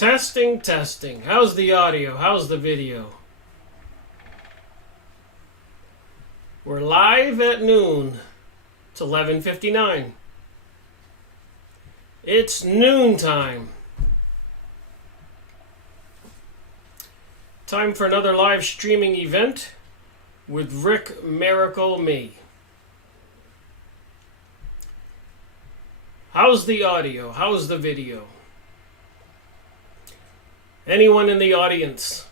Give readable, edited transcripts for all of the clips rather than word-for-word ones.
Testing, testing. How's the audio? How's the video? We're live at noon. It's 11:59. It's noontime. Time for another live streaming event with Rick Miracle Me. How's the audio? How's the video? Anyone in the audience?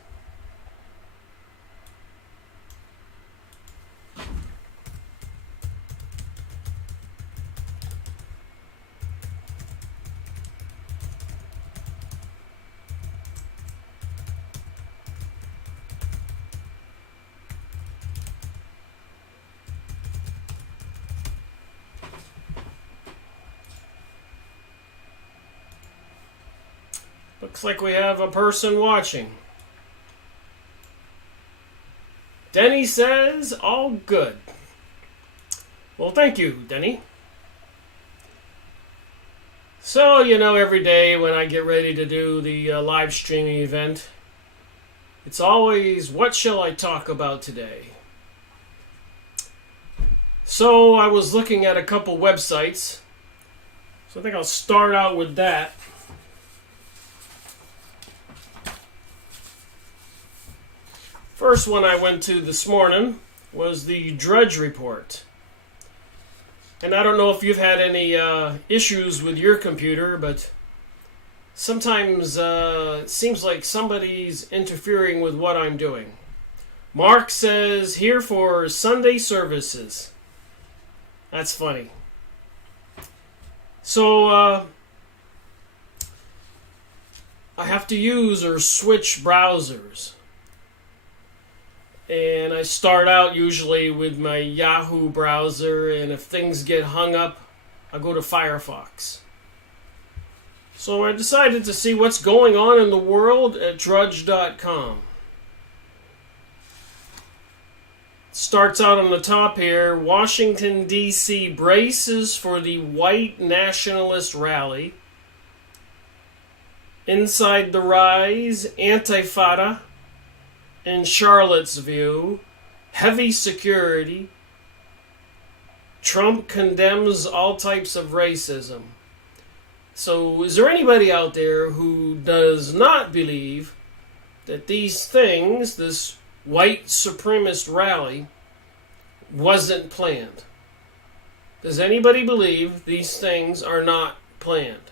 Looks like we have a person watching. Denny says, all good. Well, thank you, Denny. So, every day when I get ready to do the live streaming event, it's always, what shall I talk about today? So, I was looking at a couple websites. So I think I'll start out with that. First one I went to this morning was the Drudge report. And I don't know if you've had any issues with your computer, but sometimes it seems like somebody's interfering with what I'm doing. Mark says, here for Sunday services. That's funny. So I have to use or switch browsers. And I start out usually with my Yahoo browser, and if things get hung up, I go to Firefox. So I decided to see what's going on in the world at Drudge.com. Starts out on the top here, Washington, D.C. braces for the white nationalist rally. Inside the rise, Antifada. In Charlottesville, heavy security. Trump condemns all types of racism. So is there anybody out there who does not believe that these things, this white supremacist rally, wasn't planned? Does anybody believe these things are not planned?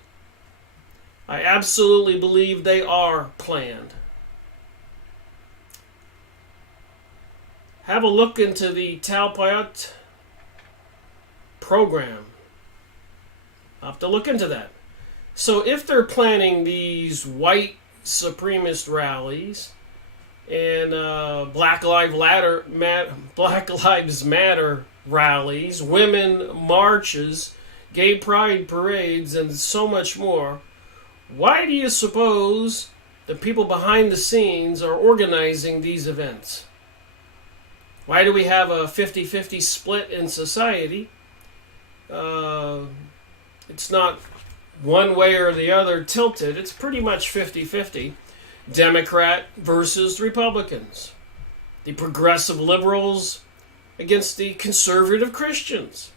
I absolutely believe they are planned. Have a look into the Talpiot program. I'll have to look into that. So if they're planning these white supremacist rallies and Black Lives Matter rallies, women marches, gay pride parades, and so much more, why do you suppose the people behind the scenes are organizing these events? Why do we have a 50-50 split in society? It's not one way or the other tilted. It's pretty much 50-50. Democrat versus Republicans. The progressive liberals against the conservative Christians.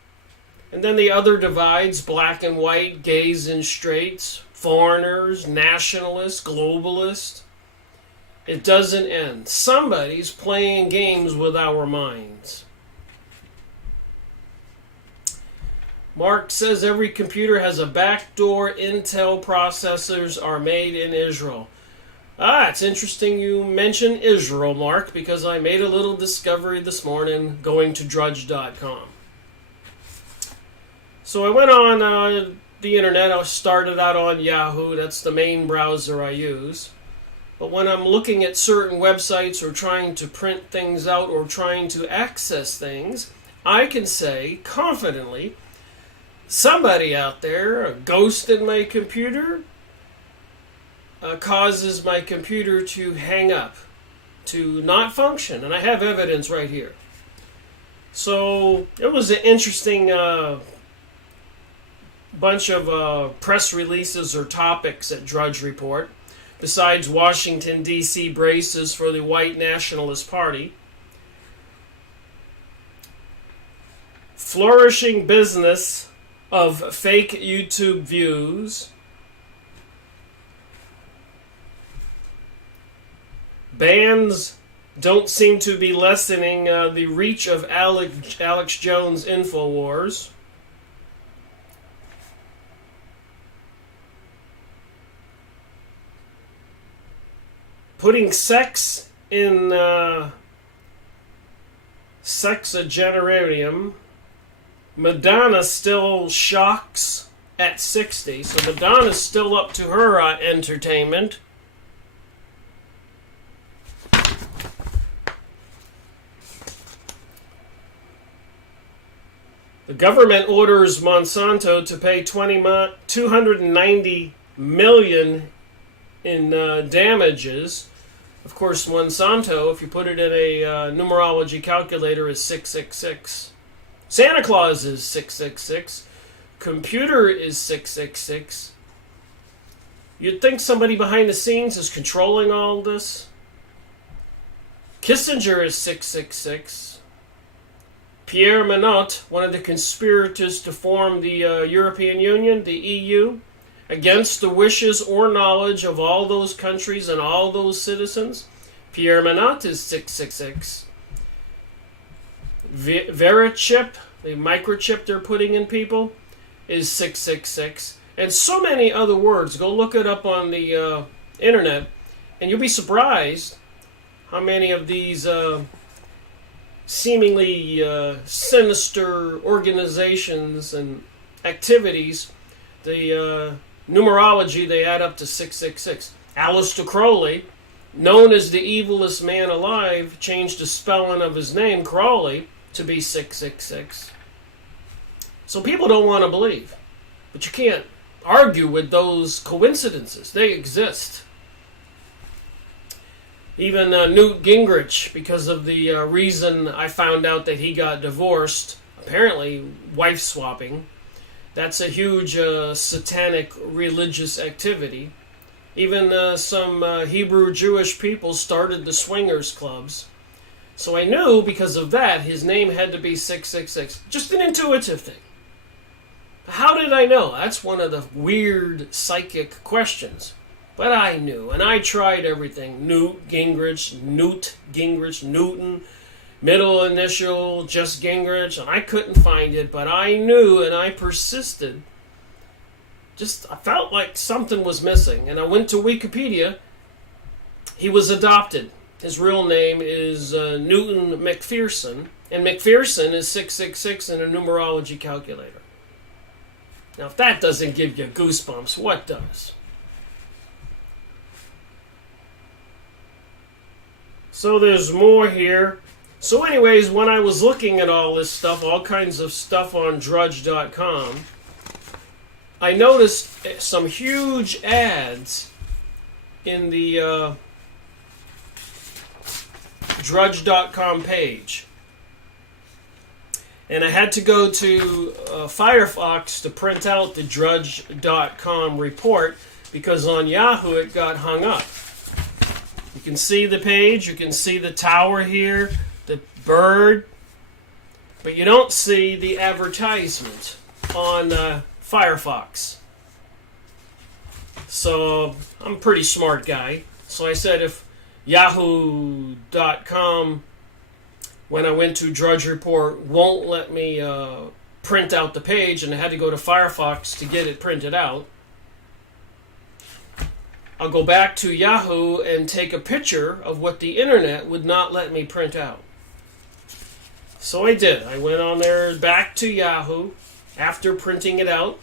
And then the other divides, black and white, gays and straights, foreigners, nationalists, globalists. It doesn't end. Somebody's playing games with our minds. Mark says every computer has a backdoor. Intel processors are made in Israel. It's interesting you mention Israel, Mark, because I made a little discovery this morning going to Drudge.com. So I went on the internet. I started out on Yahoo. That's the main browser I use. But when I'm looking at certain websites or trying to print things out or trying to access things, I can say confidently, somebody out there, a ghost in my computer, causes my computer to hang up, to not function. And I have evidence right here. So it was an interesting bunch of press releases or topics at Drudge Report. besides Washington, D.C. braces for the white nationalist party. Flourishing business of fake YouTube views. Bans don't seem to be lessening the reach of Alex Jones' InfoWars. Putting sex in sexagenarium. Madonna still shocks at 60. So Madonna's still up to her entertainment. The government orders Monsanto to pay $290 million in damages. Of course, Monsanto, if you put it in a numerology calculator, is 666. Santa Claus is 666. Computer is 666. You'd think somebody behind the scenes is controlling all this. Kissinger is 666. Pierre Manot, one of the conspirators to form the European Union, the EU, against the wishes or knowledge of all those countries and all those citizens. Pierre Manot is 666. Verichip, the microchip they're putting in people, is 666. And so many other words. Go look it up on the internet, and you'll be surprised how many of these seemingly sinister organizations and activities, the numerology, they add up to 666. Aleister Crowley, known as the evilest man alive, changed the spelling of his name, Crowley, to be 666. So people don't want to believe. But you can't argue with those coincidences. They exist. Even Newt Gingrich, because of the reason I found out that he got divorced, apparently wife swapping, that's a huge satanic religious activity. Even some Hebrew Jewish people started the swingers clubs. So I knew because of that his name had to be 666. Just an intuitive thing. How did I know? That's one of the weird psychic questions. But I knew, and I tried everything. Newt Gingrich, Newton, middle initial, just Gingrich, and I couldn't find it, but I knew, and I persisted. I felt like something was missing, and I went to Wikipedia. He was adopted. His real name is Newton McPherson, and McPherson is 666 in a numerology calculator. Now, if that doesn't give you goosebumps, what does? So there's more here. So anyways, when I was looking at all this stuff, all kinds of stuff on Drudge.com, I noticed some huge ads in the Drudge.com page. And I had to go to Firefox to print out the Drudge.com report because on Yahoo it got hung up. You can see the page, you can see the tower here, the bird, but you don't see the advertisement on Firefox. So I'm a pretty smart guy. So I said if Yahoo.com, when I went to Drudge Report, won't let me print out the page, and I had to go to Firefox to get it printed out, I'll go back to Yahoo and take a picture of what the internet would not let me print out. So I did. I went on there back to Yahoo after printing it out,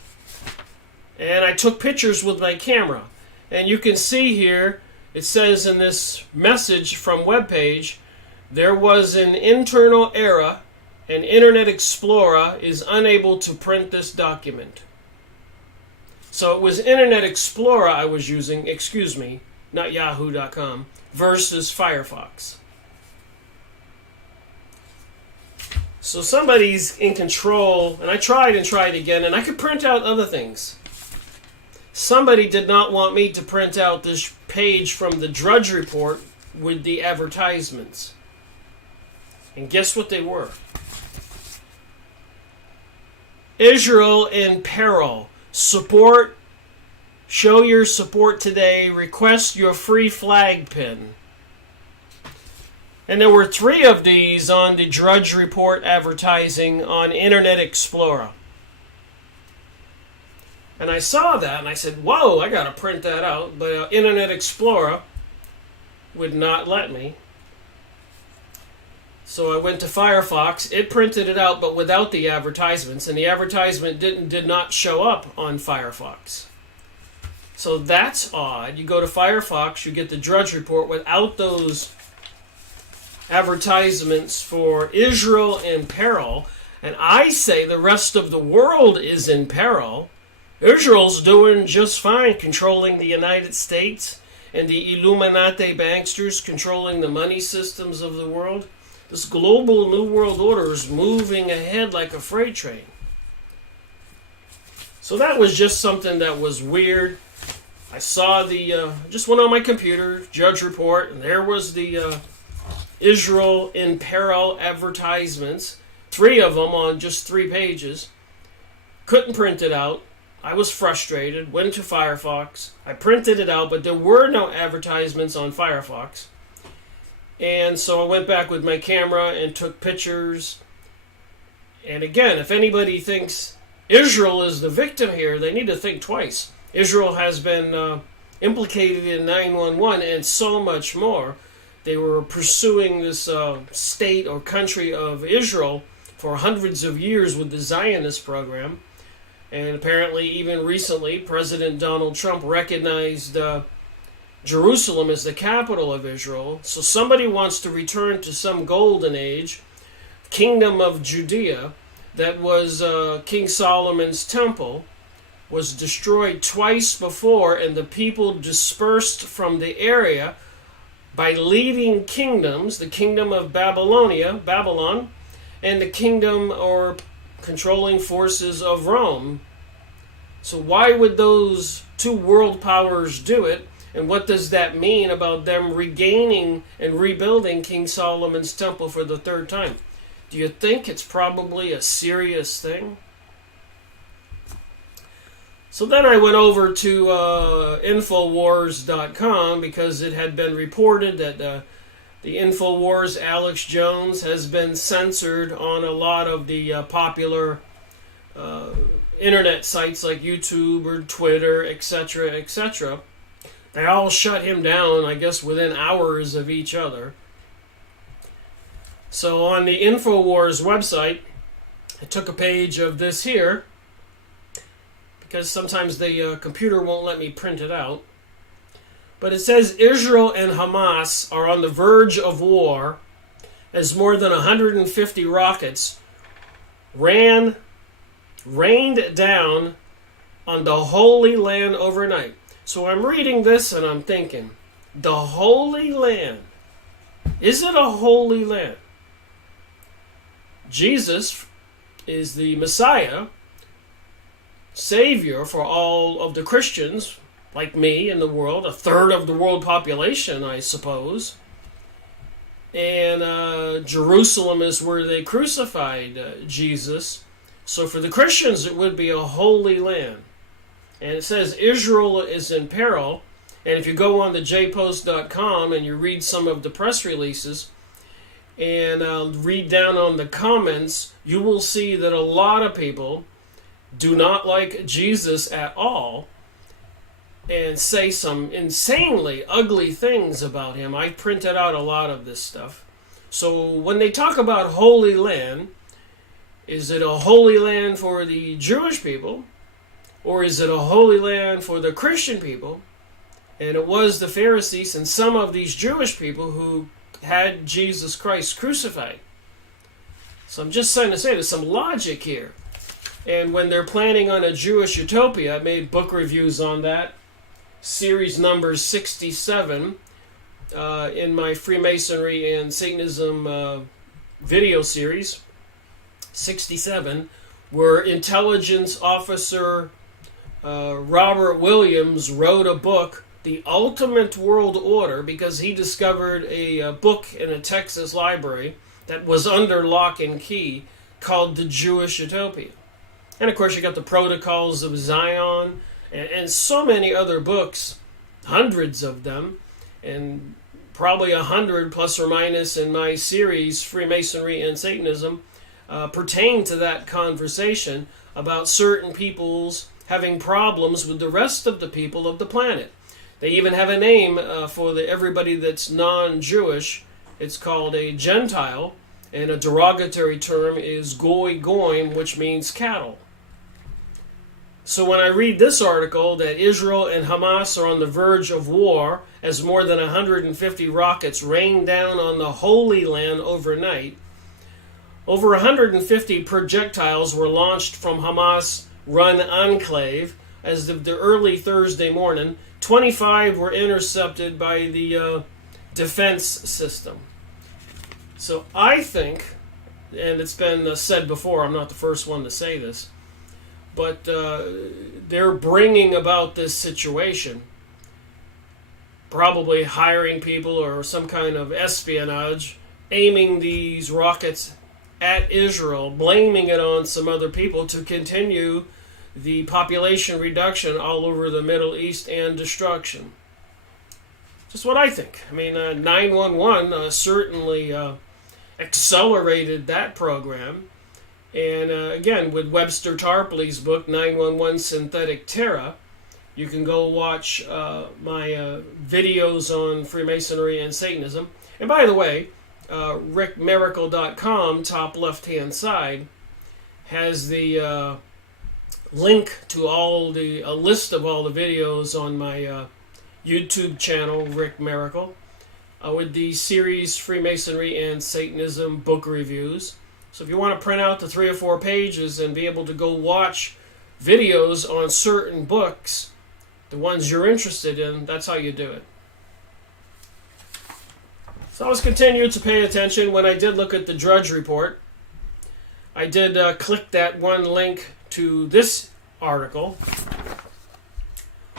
and I took pictures with my camera. And you can see here, it says in this message from webpage, there was an internal error and Internet Explorer is unable to print this document. So it was Internet Explorer I was using, not Yahoo.com, versus Firefox. So somebody's in control, and I tried again, and I could print out other things. somebody did not want me to print out this page from the Drudge report with the advertisements. And guess what they were? Israel in peril. Support. Show your support today. Request your free flag pin. And there were 3 of these on the Drudge report advertising on Internet Explorer. And I saw that and I said, whoa, I got to print that out. But Internet Explorer would not let me. So I went to Firefox. It printed it out, but without the advertisements. And the advertisement did not show up on Firefox. So that's odd. You go to Firefox, you get the Drudge report without those advertisements for Israel in peril. And I say the rest of the world is in peril. Israel's doing just fine, controlling the United States and the Illuminati banksters controlling the money systems of the world. This global New World Order is moving ahead like a freight train. So that was just something that was weird. I saw just went on my computer, Drudge report, and there was the Israel in peril advertisements. 3 of them on just 3 pages. Couldn't print it out. I was frustrated, went to Firefox. I printed it out, but there were no advertisements on Firefox. And so I went back with my camera and took pictures. And again, if anybody thinks Israel is the victim here, they need to think twice. Israel has been implicated in 9/11 and so much more. They were pursuing this state or country of Israel for hundreds of years with the Zionist program. And apparently, even recently, President Donald Trump recognized Jerusalem is the capital of Israel. So somebody wants to return to some golden age, kingdom of Judea, that was King Solomon's temple, was destroyed twice before, and the people dispersed from the area by leading kingdoms, the kingdom of Babylon, and the kingdom or controlling forces of Rome. So why would those 2 world powers do it? And what does that mean about them regaining and rebuilding King Solomon's temple for the 3rd time? Do you think it's probably a serious thing? So then I went over to Infowars.com because it had been reported that the Infowars Alex Jones has been censored on a lot of the popular internet sites like YouTube or Twitter, etc., etc. They all shut him down, I guess, within hours of each other. So on the Infowars website, I took a page of this here, because sometimes the computer won't let me print it out. But it says Israel and Hamas are on the verge of war as more than 150 rockets rained down on the Holy Land overnight. So I'm reading this and I'm thinking, the Holy Land, is it a holy land? Jesus is the Messiah, Savior for all of the Christians, like me in the world, 1/3 of the world population, I suppose. And Jerusalem is where they crucified Jesus. So for the Christians, it would be a holy land. And it says Israel is in peril. And if you go on to jpost.com and you read some of the press releases and read down on the comments, you will see that a lot of people do not like Jesus at all and say some insanely ugly things about him. I printed out a lot of this stuff. So when they talk about Holy Land, is it a holy land for the Jewish people? Or is it a holy land for the Christian people? And it was the Pharisees and some of these Jewish people who had Jesus Christ crucified. So I'm just trying to say there's some logic here. And when they're planning on a Jewish utopia, I made book reviews on that. Series number 67 in my Freemasonry and Satanism video series. 67, where intelligence officer Robert Williams wrote a book, The Ultimate World Order, because he discovered a book in a Texas library that was under lock and key called The Jewish Utopia. And of course you got the Protocols of Zion and so many other books, hundreds of them, and probably 100 plus or minus in my series, Freemasonry and Satanism, pertain to that conversation about certain peoples having problems with the rest of the people of the planet. They even have a name for everybody that's non-Jewish. It's called a Gentile, and a derogatory term is goy goyim, which means cattle. So when I read this article that Israel and Hamas are on the verge of war as more than 150 rockets rain down on the Holy Land overnight, over 150 projectiles were launched from Hamas-run enclave as of the early Thursday morning. 25 were intercepted by the defense system. So I think, and it's been said before, I'm not the first one to say this, but they're bringing about this situation, probably hiring people or some kind of espionage, aiming these rockets at Israel, blaming it on some other people to continue the population reduction all over the Middle East and destruction. Just what I think. I mean, 911 certainly accelerated that program. And again, with Webster Tarpley's book, 911 Synthetic Terror, you can go watch my videos on Freemasonry and Satanism. And by the way, rickmiracle.com, top left-hand side, has the link to a list of all the videos on my YouTube channel, Rick Miracle, with the series Freemasonry and Satanism book reviews. So if you want to print out the 3 or 4 pages and be able to go watch videos on certain books, the ones you're interested in, that's how you do it. So I was continuing to pay attention. When I did look at the Drudge report, I did click that one link to this article.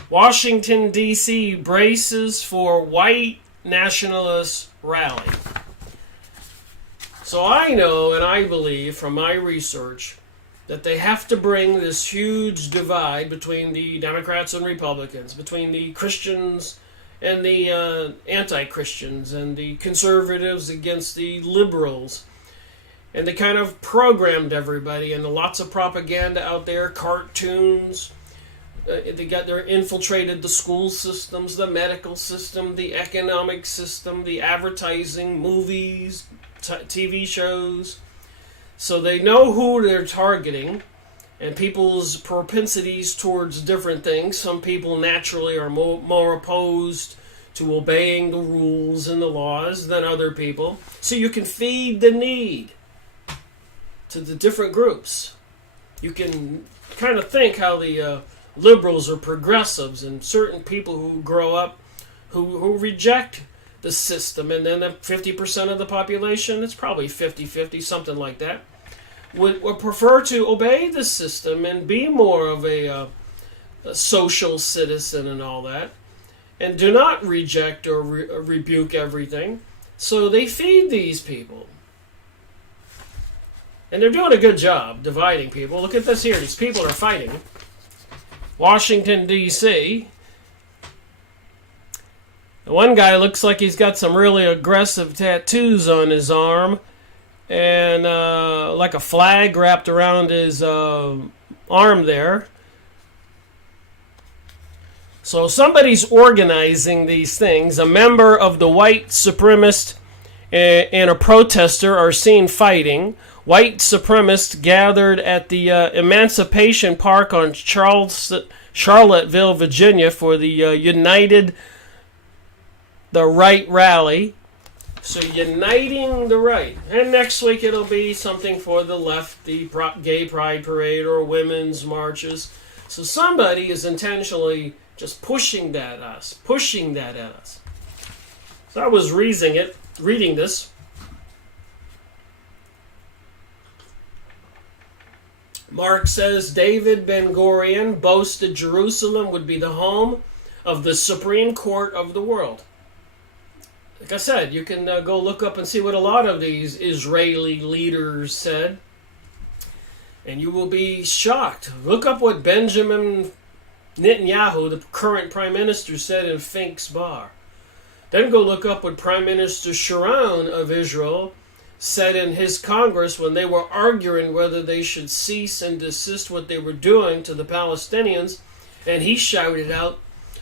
Washington, D.C. braces for white nationalist rally. So I know and I believe from my research that they have to bring this huge divide between the Democrats and Republicans, between the Christians and the anti-Christians, and the conservatives against the liberals. And they kind of programmed everybody, and lots of propaganda out there, cartoons. They're infiltrated the school systems, the medical system, the economic system, the advertising, movies, TV shows. So they know who they're targeting and people's propensities towards different things. Some people naturally are more opposed to obeying the rules and the laws than other people. So you can feed the need to the different groups. You can kind of think how the liberals or progressives and certain people who grow up who reject the system, and then 50% of the population, it's probably 50-50, something like that, would prefer to obey the system and be more of a social citizen and all that, and do not reject or rebuke everything. So they feed these people. And they're doing a good job dividing people. Look at this here. These people are fighting. Washington, D.C. One guy looks like he's got some really aggressive tattoos on his arm, and like a flag wrapped around his arm there. So somebody's organizing these things. A member of the white supremacist and a protester are seen fighting. White supremacists gathered at the Emancipation Park on Charlottesville, Virginia for the United the Right rally. So uniting the right. And next week it'll be something for the left, the gay pride parade or women's marches. So somebody is intentionally just pushing that at us. So I was reading this. Mark says David Ben-Gurion boasted Jerusalem would be the home of the Supreme Court of the world. Like I said, you can go look up and see what a lot of these Israeli leaders said, and you will be shocked. Look up what Benjamin Netanyahu, the current prime minister, said in Fink's Bar. Then go look up what Prime Minister Sharon of Israel said in his Congress when they were arguing whether they should cease and desist what they were doing to the Palestinians, and he shouted out,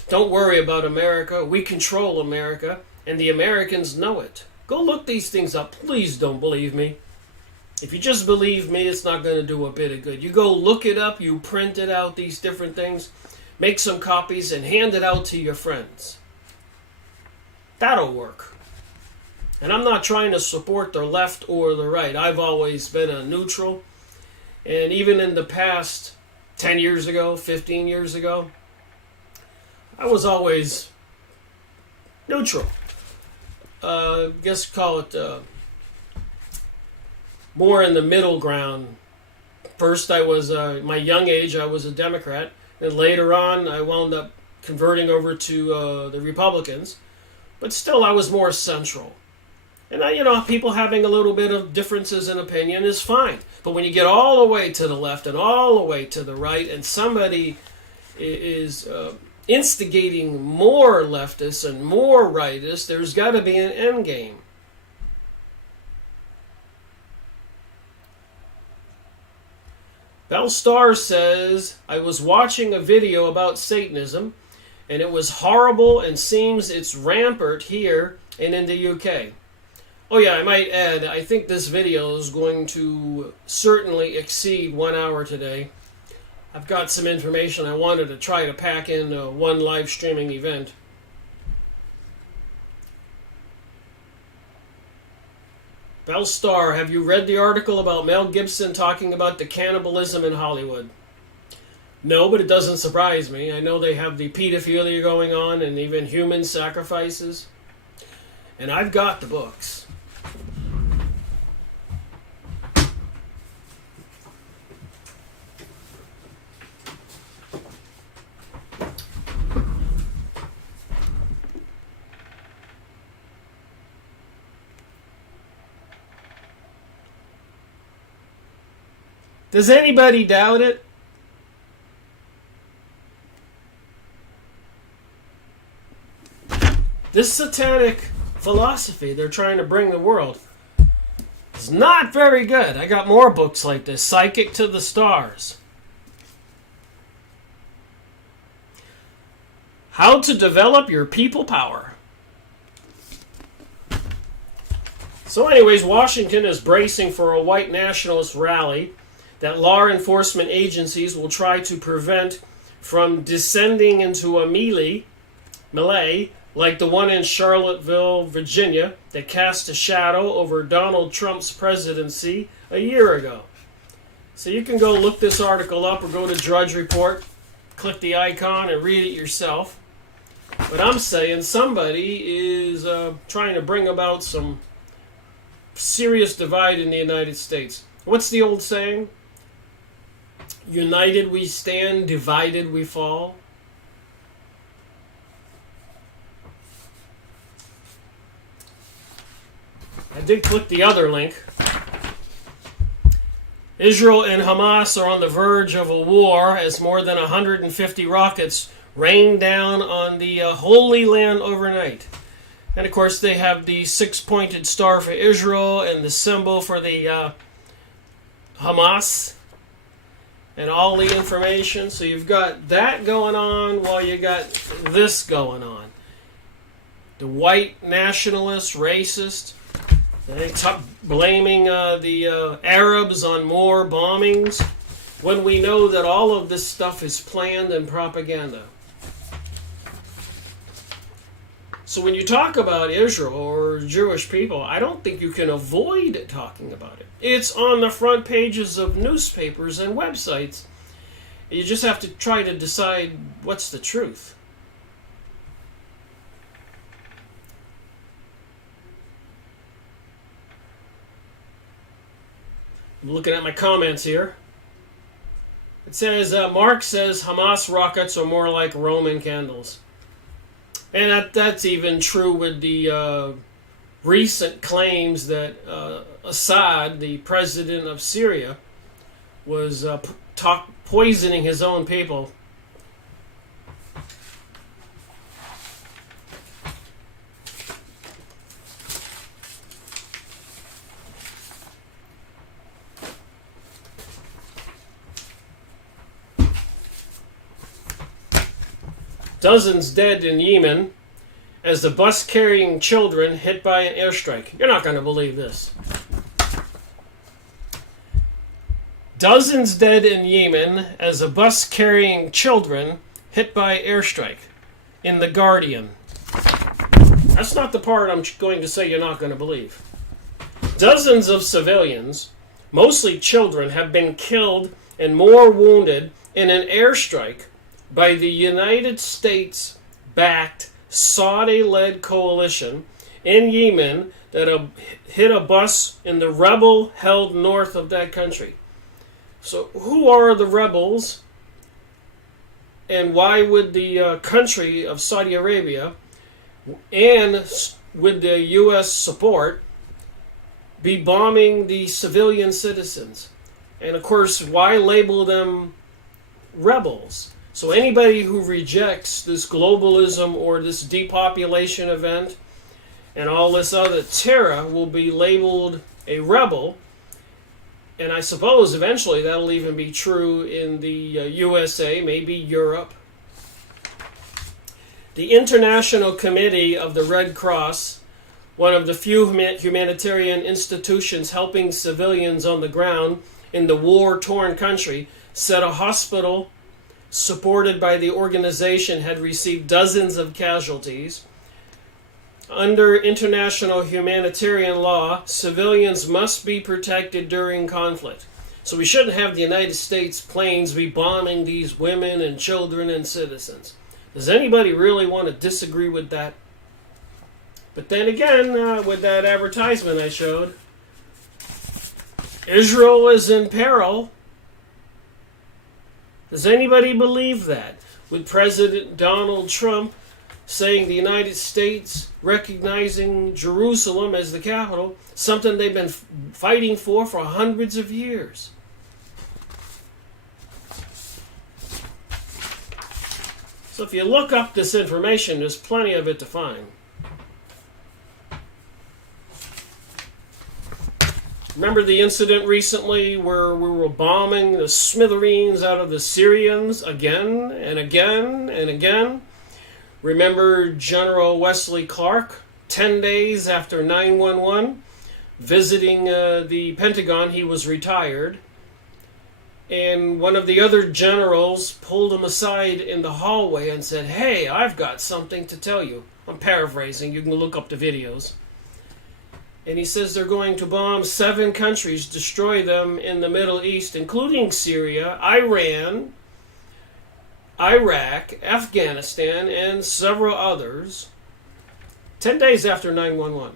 "Don't worry about America, we control America, and the Americans know it." Go look these things up. Please don't believe me. If you just believe me, it's not going to do a bit of good. You go look it up, you print it out, these different things, make some copies, and hand it out to your friends. That'll work. And I'm not trying to support the left or the right. I've always been a neutral. And even in the past, 10 years ago, 15 years ago, I was always neutral. Guess call it more in the middle ground. First, I was, my young age, I was a Democrat. And later on, I wound up converting over to the Republicans. But still, I was more central. And, people having a little bit of differences in opinion is fine. But when you get all the way to the left and all the way to the right, and somebody is instigating more leftists and more rightists, there's got to be an end game. Bell Star says, I was watching a video about Satanism, and it was horrible and seems it's rampant here and in the UK. Oh yeah, I might add, I think this video is going to certainly exceed 1 hour today. I've got some information I wanted to try to pack in one live streaming event. Bell Star, have you read the article about Mel Gibson talking about the cannibalism in Hollywood? No, but it doesn't surprise me. I know they have the pedophilia going on and even human sacrifices. And I've got the books. Does anybody doubt it? This satanic philosophy they're trying to bring the world is not very good. I got more books like this. Psychic to the Stars. How to develop your people power. So anyways, Washington is bracing for a white nationalist rally that law enforcement agencies will try to prevent from descending into a melee like the one in Charlottesville, Virginia, that cast a shadow over Donald Trump's presidency a year ago. So you can go look this article up or go to Drudge Report, click the icon and read it yourself. But I'm saying somebody is trying to bring about some serious divide in the United States. What's the old saying? United we stand, divided we fall. I did click the other link. Israel and Hamas are on the verge of a war as more than 150 rockets rain down on the Holy Land overnight. And of course they have the six-pointed star for Israel and the symbol for the Hamas and all the information. So you've got that going on while you got this going on. The white nationalist, racist, they blaming the Arabs on more bombings when we know that all of this stuff is planned and propaganda. So when you talk about Israel or Jewish people, I don't think you can avoid talking about it. It's on the front pages of newspapers and websites. You just have to try to decide what's the truth. I'm looking at my comments here. It says, Marx says Hamas rockets are more like Roman candles. And that's even true with the recent claims that Assad, the president of Syria, was poisoning his own people. Dozens dead in Yemen as the bus carrying children hit by an airstrike. You're not going to believe this. Dozens dead in Yemen as a bus carrying children hit by airstrike. In The Guardian. That's not the part I'm going to say you're not going to believe. Dozens of civilians, mostly children, have been killed and more wounded in an airstrike by the United States-backed Saudi-led coalition in Yemen that hit a bus in the rebel-held north of that country. So who are the rebels, and why would the country of Saudi Arabia, and with the U.S. support, be bombing the civilian citizens? And of course, why label them rebels? So anybody who rejects this globalism or this depopulation event and all this other terror will be labeled a rebel. And I suppose eventually that'll even be true in the USA, maybe Europe. The International Committee of the Red Cross, one of the few humanitarian institutions helping civilians on the ground in the war-torn country, said a hospital supported by the organization had received dozens of casualties. Under international humanitarian law, civilians must be protected during conflict. So we shouldn't have the United States planes be bombing these women and children and citizens. Does anybody really want to disagree with that? But then again, with that advertisement I showed, Israel is in peril. Does anybody believe that? With President Donald Trump saying the United States recognizing Jerusalem as the capital, something they've been fighting for hundreds of years. So if you look up this information, there's plenty of it to find. Remember the incident recently where we were bombing the smithereens out of the Syrians again and again and again? Remember General Wesley Clark, 10 days after 9/11, visiting the Pentagon. He was retired. And one of the other generals pulled him aside in the hallway and said, "Hey, I've got something to tell you." I'm paraphrasing. You can look up the videos. And he says they're going to bomb 7 countries, destroy them in the Middle East, including Syria, Iran, Iraq, Afghanistan, and several others, 10 days after 9/11.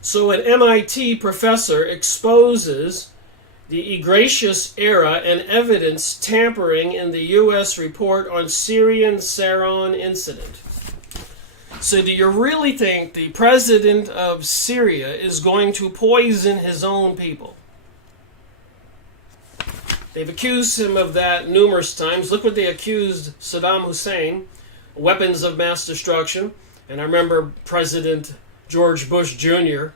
So an MIT professor exposes the egregious error and evidence tampering in the U.S. report on Syrian sarin incident. So do you really think the president of Syria is going to poison his own people? They've accused him of that numerous times. Look what they accused Saddam Hussein, weapons of mass destruction. And I remember President George Bush Jr.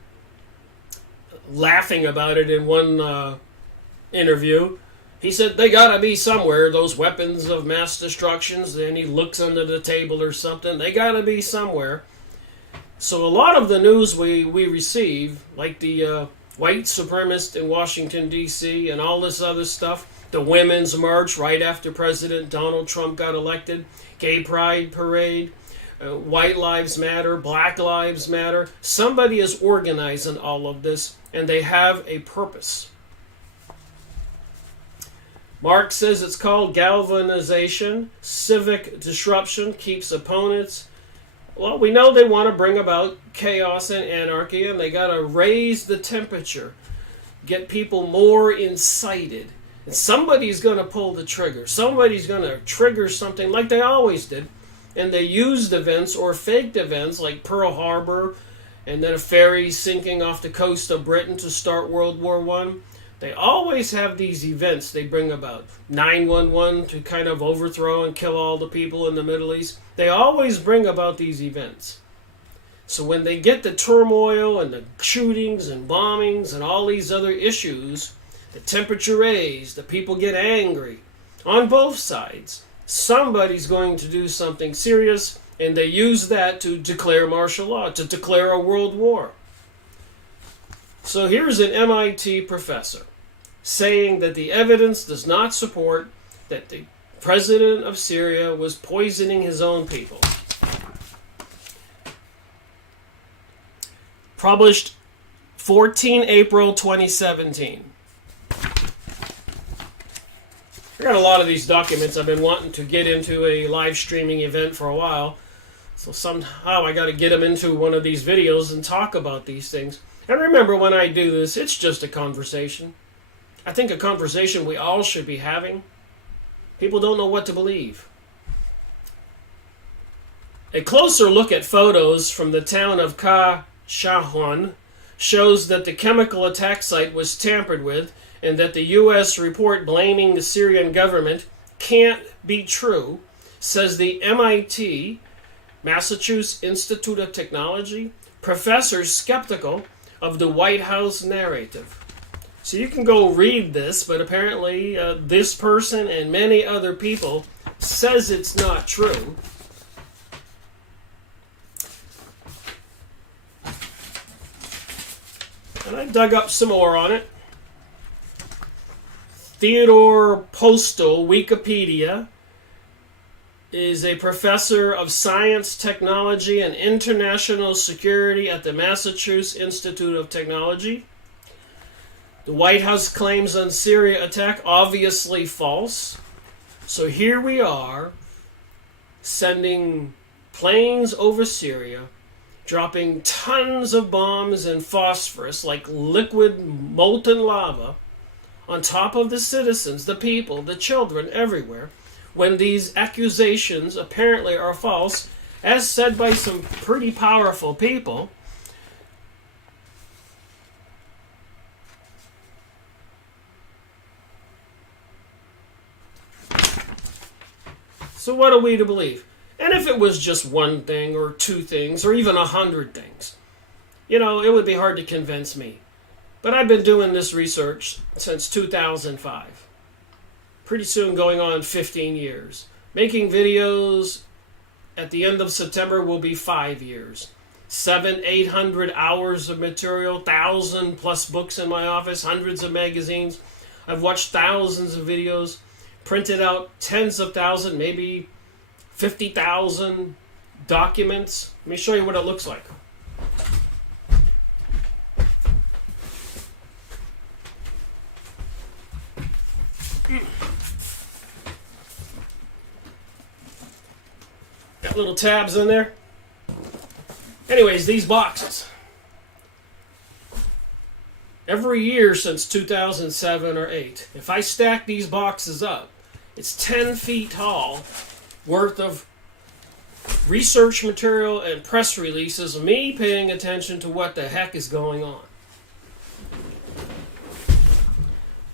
laughing about it in one interview. He said, they gotta be somewhere, those weapons of mass destructions. Then he looks under the table or something. They gotta be somewhere. So a lot of the news we receive, like the white supremacist in Washington, D.C., and all this other stuff, the Women's March right after President Donald Trump got elected, Gay Pride Parade, White Lives Matter, Black Lives Matter. Somebody is organizing all of this, and they have a purpose. Marx says it's called galvanization. Civic disruption keeps opponents. Well, we know they want to bring about chaos and anarchy, and they got to raise the temperature, get people more incited, And somebody's going to pull the trigger. Somebody's going to trigger something like they always did. And they used events or faked events like Pearl Harbor and then a ferry sinking off the coast of Britain to start World War I. They always have these events they bring about. 9/11 to kind of overthrow and kill all the people in the Middle East. They always bring about these events. So when they get the turmoil and the shootings and bombings and all these other issues, the temperature raised, the people get angry on both sides. Somebody's going to do something serious, and they use that to declare martial law, to declare a world war. So here's an MIT professor saying that the evidence does not support that the president of Syria was poisoning his own people. Published 14 April 2017. I got a lot of these documents. I've been wanting to get into a live streaming event for a while. So somehow I got to get them into one of these videos and talk about these things. And remember, when I do this, it's just a conversation. I think a conversation we all should be having. People don't know what to believe. A closer look at photos from the town of Shahwan shows that the chemical attack site was tampered with and that the U.S. report blaming the Syrian government can't be true, says the MIT, Massachusetts Institute of Technology, professors skeptical of the White House narrative. So you can go read this, but apparently this person and many other people says it's not true. And I dug up some more on it. Theodore Postal, Wikipedia, is a professor of science, technology, and international security at the Massachusetts Institute of Technology. The White House claims on Syria attack obviously false. So here we are, sending planes over Syria, dropping tons of bombs and phosphorus like liquid molten lava on top of the citizens, the people, the children everywhere, when these accusations apparently are false, as said by some pretty powerful people. So what are we to believe? And if it was just one thing or two things or even 100 things, it would be hard to convince me. But I've been doing this research since 2005. Pretty soon going on 15 years. Making videos at the end of September will be 5 years. 700-800 hours of material, 1,000 plus books in my office, hundreds of magazines. I've watched thousands of videos, printed out tens of thousands, maybe 50,000 documents. Let me show you what it looks like. Got little tabs in there. Anyways, these boxes. Every year since 2007 or 8, if I stack these boxes up, it's 10 feet tall worth of research material and press releases of me paying attention to what the heck is going on.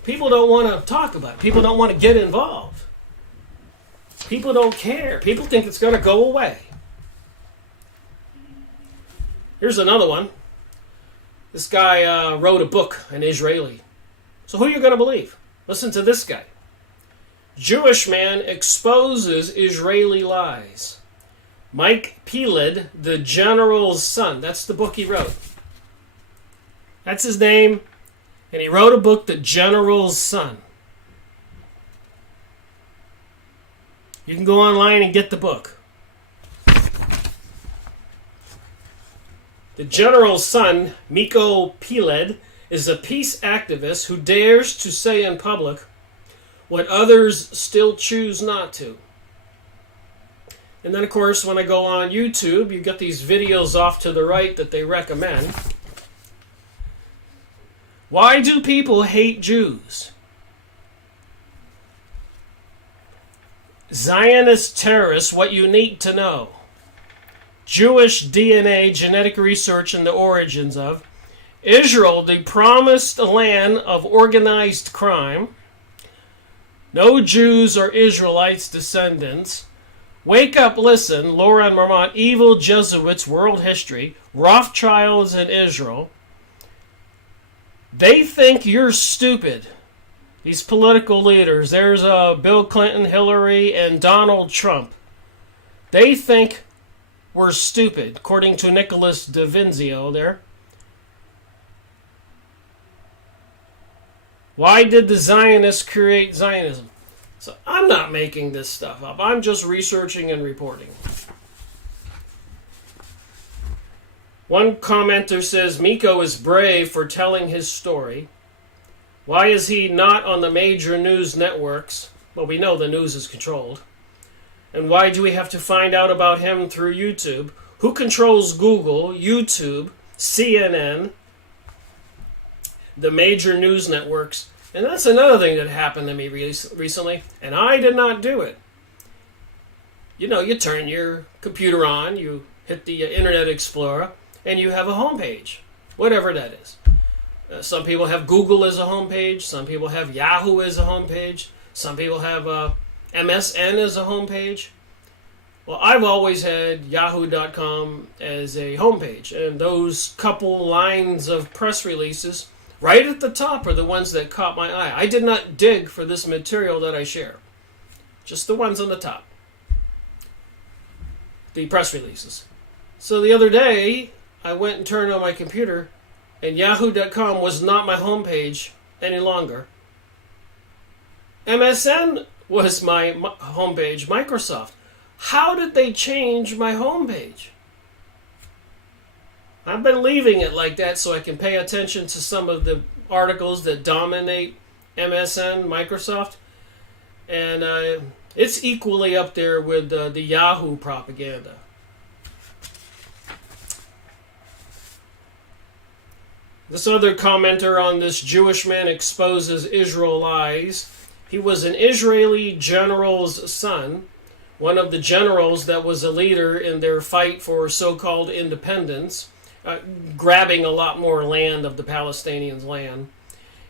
People don't want to talk about it. People don't want to get involved. People don't care. People think it's going to go away. Here's another one. This guy wrote a book, an Israeli. So who are you going to believe? Listen to this guy. Jewish man exposes Israeli lies. Mike Peled, the general's son. That's the book he wrote. That's his name. And he wrote a book, The General's Son. You can go online and get the book. The General's Son, Miko Peled, is a peace activist who dares to say in public what others still choose not to. And then, of course, when I go on YouTube, you get these videos off to the right that they recommend. Why do people hate Jews? Zionist terrorists what you need to know. Jewish DNA genetic research and the origins of. Israel, the promised land of organized crime. No Jews or Israelites descendants. Wake Up, Listen, Laura and Marmont, Evil Jesuits, World History, Rothschilds in Israel. They think you're stupid. These political leaders, there's Bill Clinton, Hillary, and Donald Trump. They think we're stupid, according to Nicholas DeVinzio there. Why did the Zionists create Zionism? So I'm not making this stuff up. I'm just researching and reporting. One commenter says, Miko is brave for telling his story. Why is he not on the major news networks? Well, we know the news is controlled. And why do we have to find out about him through YouTube? Who controls Google, YouTube, CNN, the major news networks? And that's another thing that happened to me recently, and I did not do it. You know, you turn your computer on, you hit the Internet Explorer, and you have a homepage, whatever that is. Some people have Google as a homepage, some people have Yahoo as a homepage, some people have MSN as a homepage. Well, I've always had yahoo.com as a homepage, and those couple lines of press releases right at the top are the ones that caught my eye. I did not dig for this material that I share. Just the ones on the top. The press releases. So the other day, I went and turned on my computer, and yahoo.com was not my homepage any longer. MSN was my homepage, Microsoft. How did they change my homepage? I've been leaving it like that so I can pay attention to some of the articles that dominate MSN, Microsoft. And it's equally up there with the Yahoo propaganda. This other commenter on this Jewish man exposes Israel lies. He was an Israeli general's son, one of the generals that was a leader in their fight for so-called independence. Grabbing a lot more land of the Palestinians' land.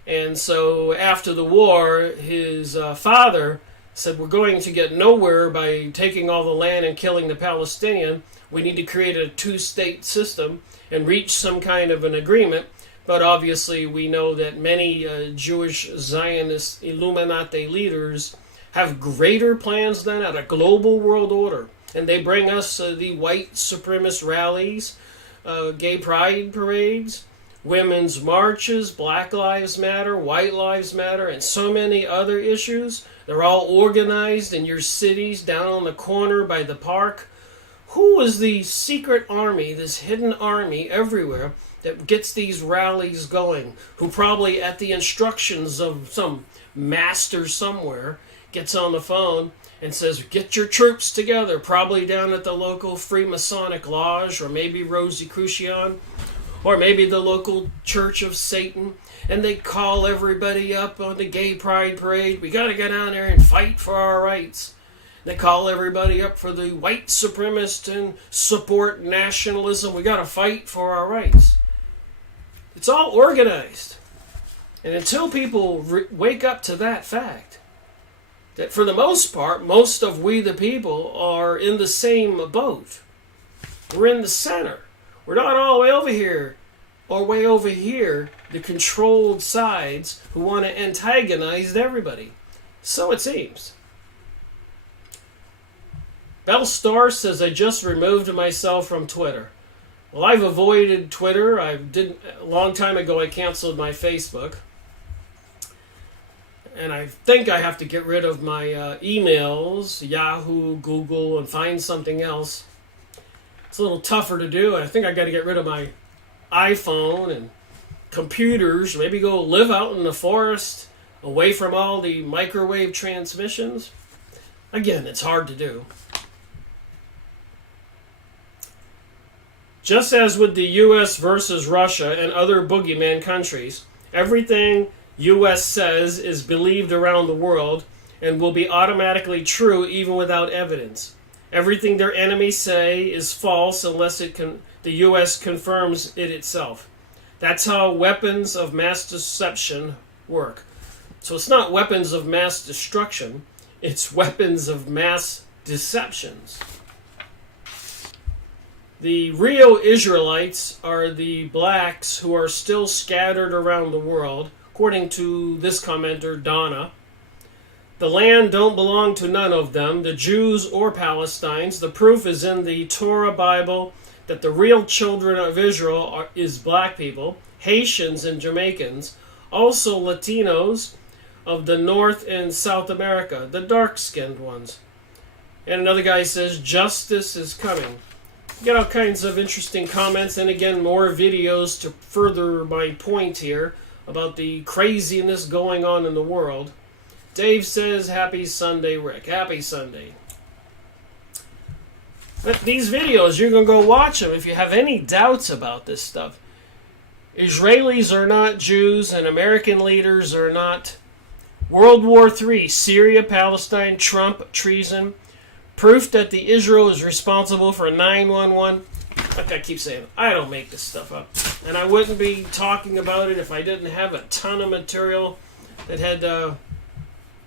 And so after the war, his father said, we're going to get nowhere by taking all the land and killing the Palestinian. We need to create a two-state system and reach some kind of an agreement. But obviously we know that many Jewish Zionist Illuminati leaders have greater plans than that, a global world order. And they bring us the white supremacist rallies, gay pride parades, women's marches, Black Lives Matter, White Lives Matter, and so many other issues. They're all organized in your cities, down on the corner by the park. Who is the secret army, this hidden army everywhere that gets these rallies going? Who probably at the instructions of some master somewhere gets on the phone and says, get your troops together, probably down at the local Freemasonic Lodge, or maybe Rosicrucian, or maybe the local Church of Satan, and they call everybody up on the gay pride parade. We got to get down there and fight for our rights. They call everybody up for the white supremacist and support nationalism. We got to fight for our rights. It's all organized. And until people wake up to that fact, that for the most part, most of we the people are in the same boat. We're in the center. We're not all the way over here or way over here, the controlled sides who want to antagonize everybody. So it seems. Bell Star says, I just removed myself from Twitter. Well, I've avoided Twitter. A long time ago I canceled my Facebook. And I think I have to get rid of my emails, Yahoo, Google, and find something else. It's a little tougher to do. I think I got to get rid of my iPhone and computers. Maybe go live out in the forest, away from all the microwave transmissions. Again, it's hard to do. Just as with the U.S. versus Russia and other boogeyman countries, everything U.S. says is believed around the world, and will be automatically true even without evidence. Everything their enemies say is false unless the U.S. confirms it itself. That's how weapons of mass deception work. So it's not weapons of mass destruction, it's weapons of mass deceptions. The real Israelites are the blacks who are still scattered around the world, according to this commenter, Donna. The land don't belong to none of them, the Jews or Palestinians. The proof is in the Torah Bible that the real children of Israel is black people, Haitians and Jamaicans, also Latinos of the North and South America, the dark-skinned ones. And another guy says, justice is coming. Get all kinds of interesting comments, and again, more videos to further my point here about the craziness going on in the world. Dave says, happy Sunday, Rick. Happy Sunday. But these videos, you're going to go watch them if you have any doubts about this stuff. Israelis are not Jews, and American leaders are not. World War III, Syria, Palestine, Trump, treason. Proof that the Israel is responsible for 9/11. Like I keep saying, I don't make this stuff up. And I wouldn't be talking about it if I didn't have a ton of material that had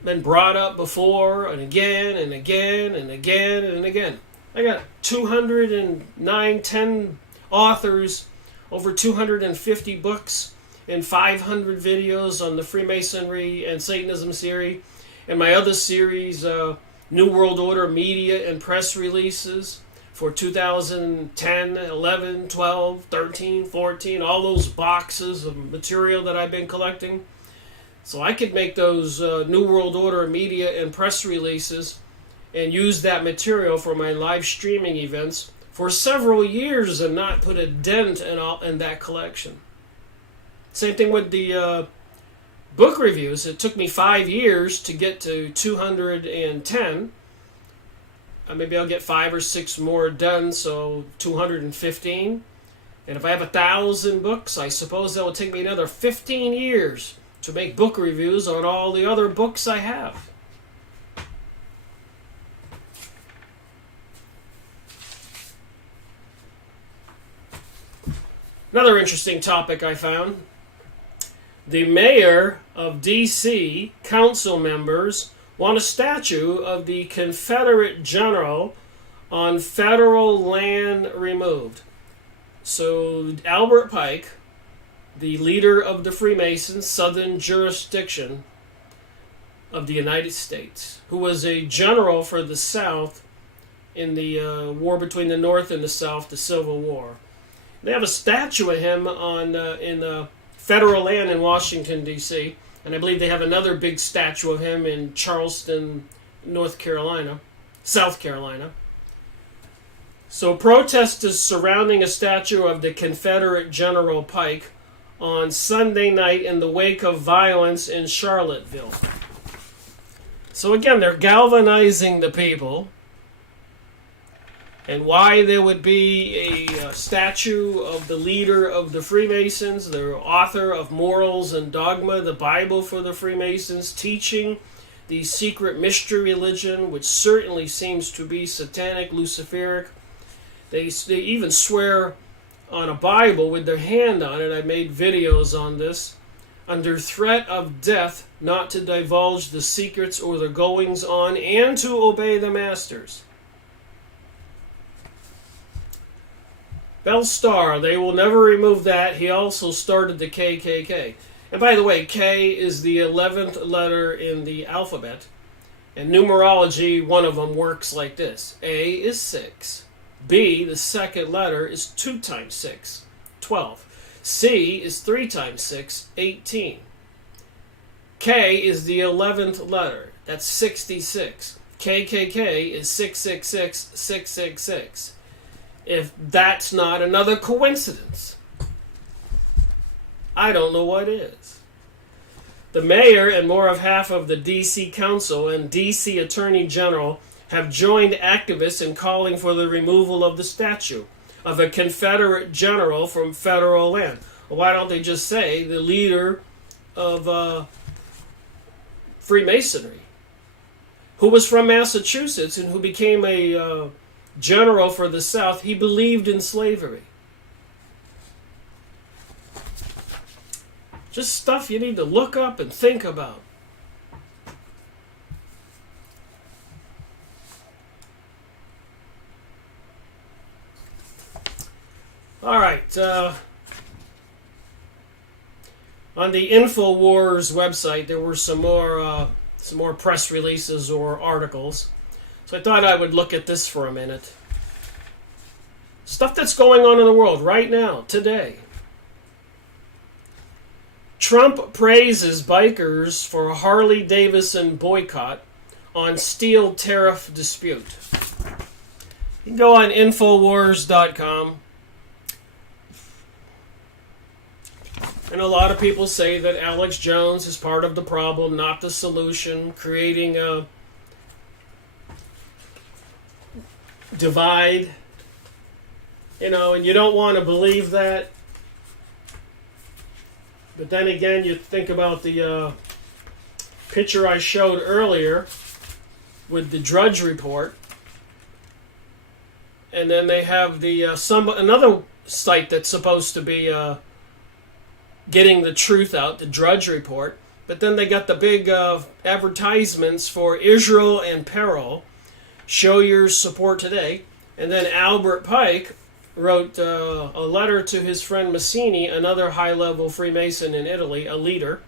been brought up before and again and again and again and again. I got 10 authors, over 250 books, and 500 videos on the Freemasonry and Satanism series. And my other series, New World Order media and press releases for 2010, 11, 12, 13, 14, all those boxes of material that I've been collecting. So I could make those New World Order media and press releases and use that material for my live streaming events for several years and not put a dent in that collection. Same thing with the book reviews. It took me 5 years to get to 210. Maybe I'll get 5 or 6 more done, so 215. And if I have 1,000 books, I suppose that will take me another 15 years to make book reviews on all the other books I have. Another interesting topic I found. The mayor of D.C., council members, want a statue of the Confederate general on federal land removed. So Albert Pike, the leader of the Freemasons, southern jurisdiction of the United States, who was a general for the South in the war between the North and the South, the Civil War. They have a statue of him in federal land in Washington, D.C., and I believe they have another big statue of him in Charleston, South Carolina. So protest is surrounding a statue of the Confederate General Pike on Sunday night in the wake of violence in Charlottesville. So again, they're galvanizing the people. And why there would be a statue of the leader of the Freemasons, the author of Morals and Dogma, the Bible for the Freemasons, teaching the secret mystery religion, which certainly seems to be satanic, luciferic. They even swear on a Bible with their hand on it. I made videos on this. Under threat of death, not to divulge the secrets or the goings on, and to obey the masters. Bell Star, they will never remove that. He also started the KKK. And by the way, K is the 11th letter in the alphabet. And numerology, one of them works like this. A is 6. B, the second letter, is 2 times 6, 12. C is 3 times 6, 18. K is the 11th letter. That's 66. KKK is 666, 666. If that's not another coincidence, I don't know what is. The mayor and more of half of the D.C. Council and D.C. Attorney General have joined activists in calling for the removal of the statue of a Confederate general from federal land. Well, why don't they just say the leader of Freemasonry? who was from Massachusetts and who became a general for the South, he believed in slavery. Just stuff you need to look up and think about. All right. On the InfoWars website, there were some more press releases or articles. So I thought I would look at this for a minute. Stuff that's going on in the world right now, today. Trump praises bikers for Harley-Davidson boycott on steel tariff dispute. You can go on Infowars.com. And a lot of people say that Alex Jones is part of the problem, not the solution, creating a divide. And you don't want to believe that. But then again, you think about the picture I showed earlier with the Drudge report. And then they have the another site that's supposed to be getting the truth out, the Drudge report. But then they got the big advertisements for Israel and peril. Show your support today. And then Albert Pike wrote a letter to his friend Massini, another high-level Freemason in Italy, a leader,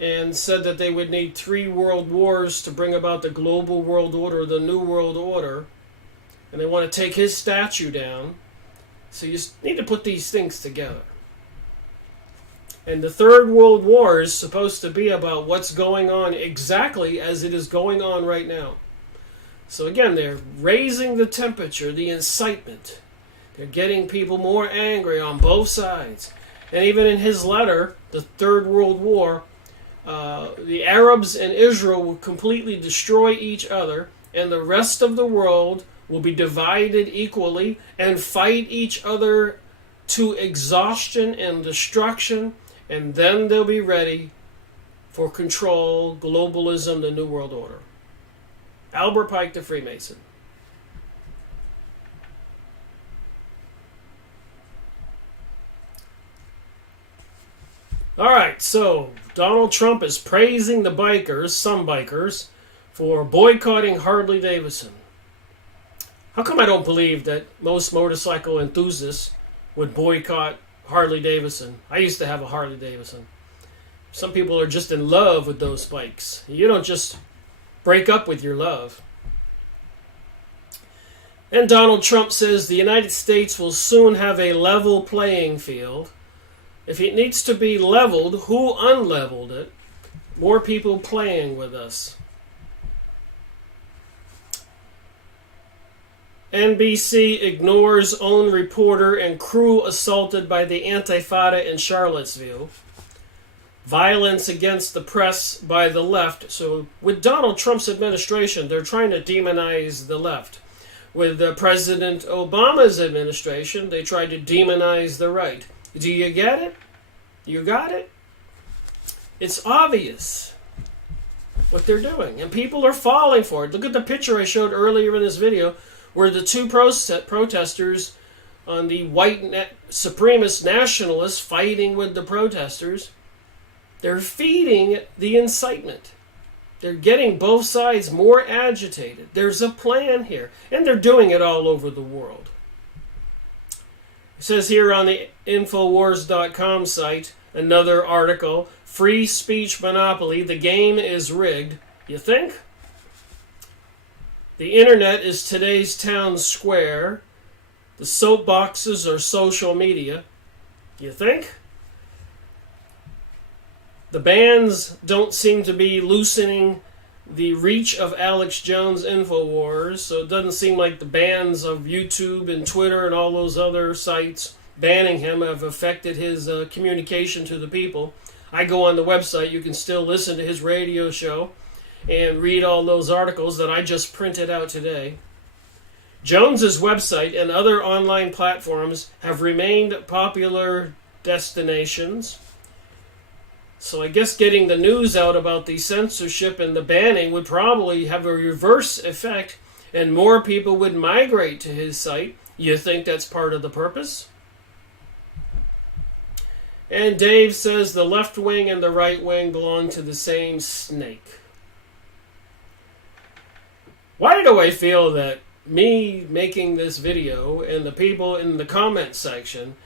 and said that they would need 3 world wars to bring about the global world order, the new world order. And they want to take his statue down. So you need to put these things together. And the Third World War is supposed to be about what's going on exactly as it is going on right now. So again, they're raising the temperature, the incitement. They're getting people more angry on both sides. And even in his letter, the Third World War, the Arabs and Israel will completely destroy each other, and the rest of the world will be divided equally and fight each other to exhaustion and destruction, and then they'll be ready for control, globalism, the New World Order. Albert Pike, the Freemason. All right, so Donald Trump is praising the bikers, some bikers, for boycotting Harley-Davidson. How come I don't believe that most motorcycle enthusiasts would boycott Harley-Davidson? I used to have a Harley-Davidson. Some people are just in love with those bikes. You don't just break up with your love. And Donald Trump says the United States will soon have a level playing field. If it needs to be leveled, who unleveled it? More people playing with us. NBC ignores own reporter and crew assaulted by the Antifada in Charlottesville. Violence against the press by the left. So with Donald Trump's administration, they're trying to demonize the left. With President Obama's administration, they tried to demonize the right. Do you get it? You got it? It's obvious what they're doing. And people are falling for it. Look at the picture I showed earlier in this video where the two protesters on the white supremacist nationalists fighting with the protesters, they're feeding the incitement. They're getting both sides more agitated. There's a plan here. And they're doing it all over the world. It says here on the Infowars.com site, another article, Free Speech Monopoly, the game is rigged. You think? The internet is today's town square. The soapboxes are social media. You think? The bans don't seem to be loosening the reach of Alex Jones' InfoWars, so it doesn't seem like the bans of YouTube and Twitter and all those other sites banning him have affected his communication to the people. I go on the website, you can still listen to his radio show and read all those articles that I just printed out today. Jones's website and other online platforms have remained popular destinations. So I guess getting the news out about the censorship and the banning would probably have a reverse effect, and more people would migrate to his site. You think that's part of the purpose? And Dave says the left wing and the right wing belong to the same snake. Why do I feel that me making this video and the people in the comment section,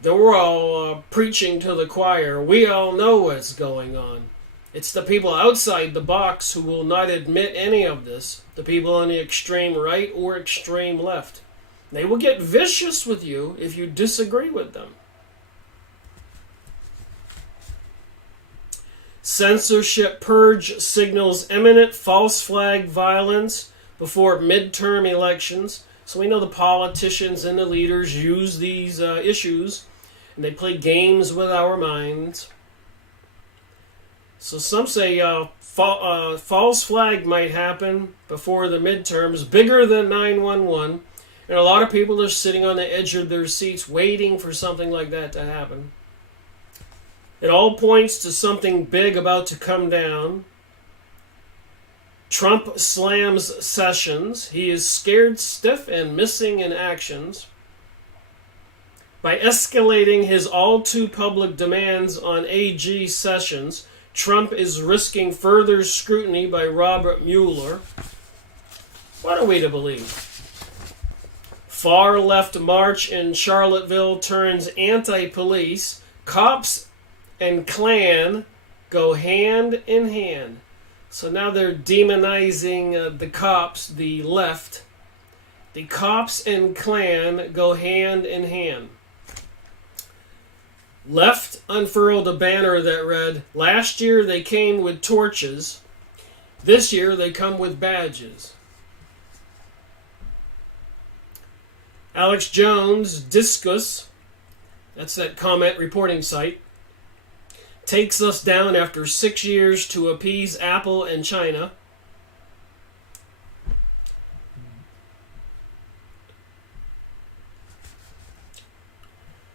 that we're all preaching to the choir? We all know what's going on. It's the people outside the box who will not admit any of this, the people on the extreme right or extreme left. They will get vicious with you if you disagree with them. Censorship purge signals imminent false flag violence before midterm elections. So we know the politicians and the leaders use these issues, and they play games with our minds. So some say false flag might happen before the midterms, bigger than 9/11. And a lot of people are sitting on the edge of their seats waiting for something like that to happen. It all points to something big about to come down. Trump slams Sessions. He is scared stiff and missing in actions. By escalating his all-too-public demands on AG Sessions, Trump is risking further scrutiny by Robert Mueller. What are we to believe? Far-left march in Charlottesville turns anti-police. Cops and Klan go hand in hand. So now they're demonizing the cops, the left. The cops and Klan go hand in hand. Left unfurled a banner that read, "Last year they came with torches. This year they come with badges." Alex Jones, Discus, that's that comment reporting site, takes us down after 6 years to appease Apple and China.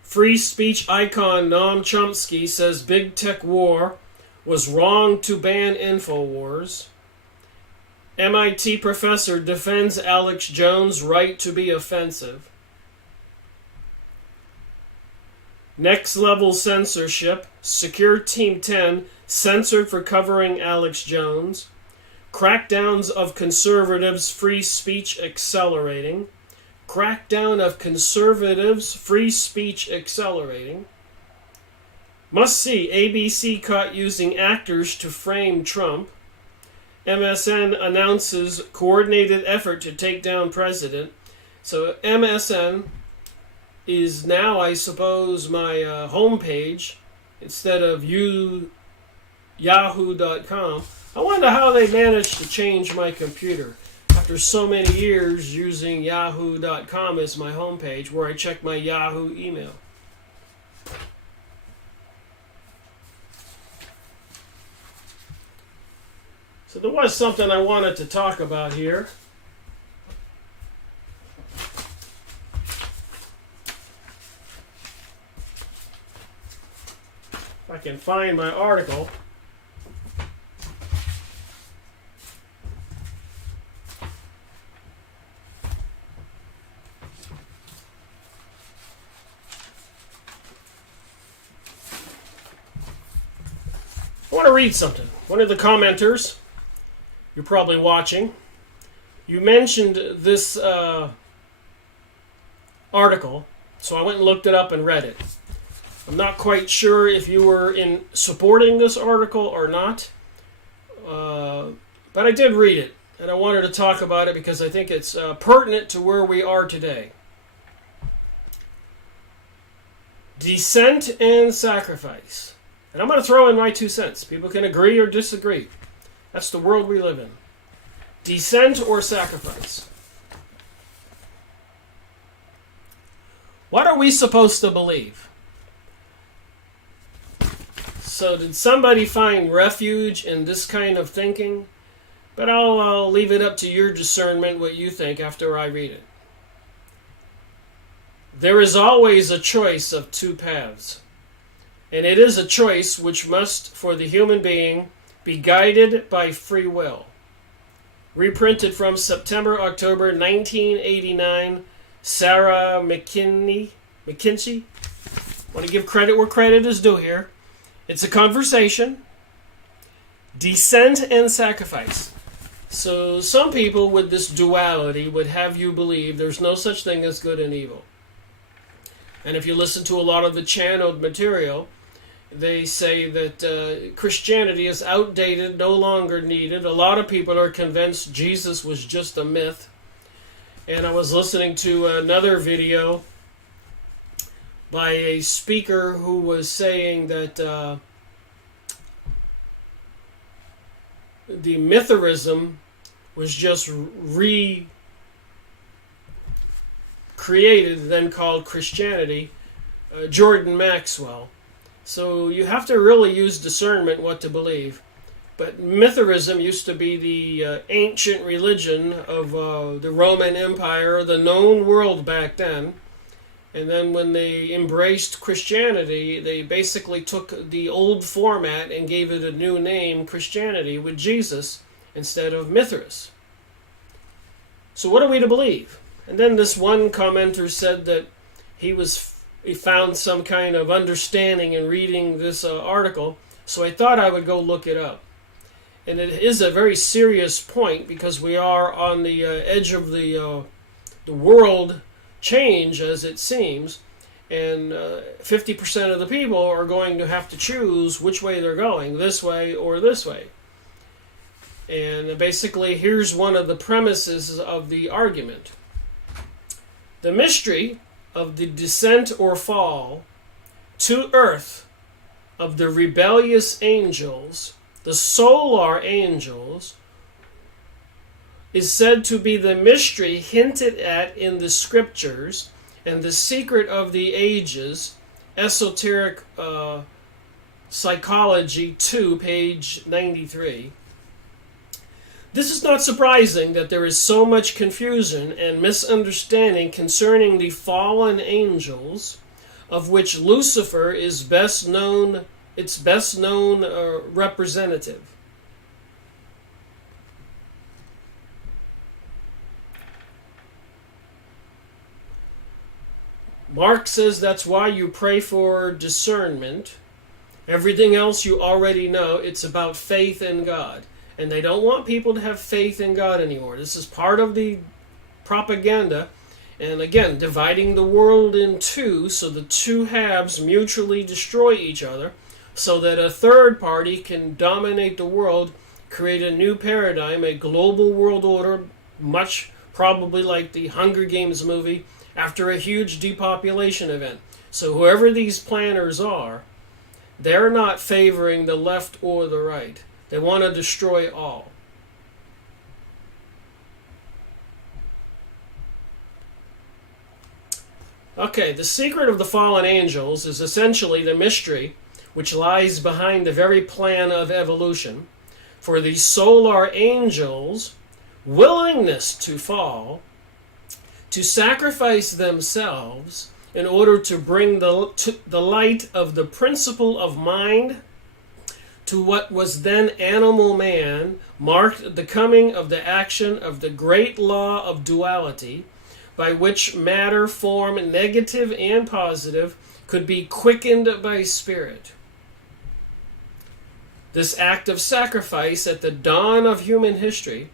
Free speech icon Noam Chomsky says big tech war was wrong to ban InfoWars. MIT professor defends Alex Jones' right to be offensive. Next level censorship. Secure Team 10 censored for covering Alex Jones. Crackdowns of conservatives' free speech accelerating. Crackdown of conservatives' free speech accelerating. Must see ABC caught using actors to frame Trump. MSN announces coordinated effort to take down president. So MSN is now, I suppose, my homepage instead of yahoo.com. I wonder how they managed to change my computer after so many years using yahoo.com as my homepage where I check my Yahoo email. So there was something I wanted to talk about here. If I can find my article. I want to read something. One of the commenters, you're probably watching, you mentioned this article, so I went and looked it up and read it. I'm not quite sure if you were in supporting this article or not, but I did read it, and I wanted to talk about it because I think it's pertinent to where we are today. Dissent and sacrifice. And I'm going to throw in my 2 cents. People can agree or disagree. That's the world we live in. Dissent or sacrifice. What are we supposed to believe? So did somebody find refuge in this kind of thinking? But I'll leave it up to your discernment what you think after I read it. There is always a choice of two paths. And it is a choice which must, for the human being, be guided by free will. Reprinted from September, October 1989, Sarah McKinsey. Want to give credit where credit is due here. It's a conversation. Descent and sacrifice. So some people with this duality would have you believe there's no such thing as good and evil. And if you listen to a lot of the channeled material, they say that Christianity is outdated, no longer needed. A lot of people are convinced Jesus was just a myth. And I was listening to another video by a speaker who was saying that the mytherism was just recreated, then called Christianity, Jordan Maxwell. So you have to really use discernment what to believe. But mytherism used to be the ancient religion of the Roman Empire, the known world back then. And then when they embraced Christianity, they basically took the old format and gave it a new name, Christianity, with Jesus instead of Mithras. So what are we to believe? And then this one commenter said that he found some kind of understanding in reading this article, so I thought I would go look it up. And it is a very serious point because we are on the edge of the world change, as it seems, and 50% of the people are going to have to choose which way they're going, this way or this way. And basically, here's one of the premises of the argument. The mystery of the descent or fall to earth of the rebellious angels, the solar angels, is said to be the mystery hinted at in the scriptures and the secret of the ages, Esoteric Psychology 2, page 93. This is not surprising that there is so much confusion and misunderstanding concerning the fallen angels, of which Lucifer is its best known representative. Mark says that's why you pray for discernment. Everything else you already know. It's about faith in God. And they don't want people to have faith in God anymore. This is part of the propaganda. And again, dividing the world in two so the two halves mutually destroy each other so that a third party can dominate the world, create a new paradigm, a global world order, much probably like the Hunger Games movie, after a huge depopulation event. So whoever these planners are, they're not favoring the left or the right. They want to destroy all. Okay, the secret of the fallen angels is essentially the mystery which lies behind the very plan of evolution. For the solar angels' willingness to fall, to sacrifice themselves in order to bring the light of the principle of mind to what was then animal man, marked the coming of the action of the great law of duality, by which matter, form, negative and positive, could be quickened by spirit. This act of sacrifice at the dawn of human history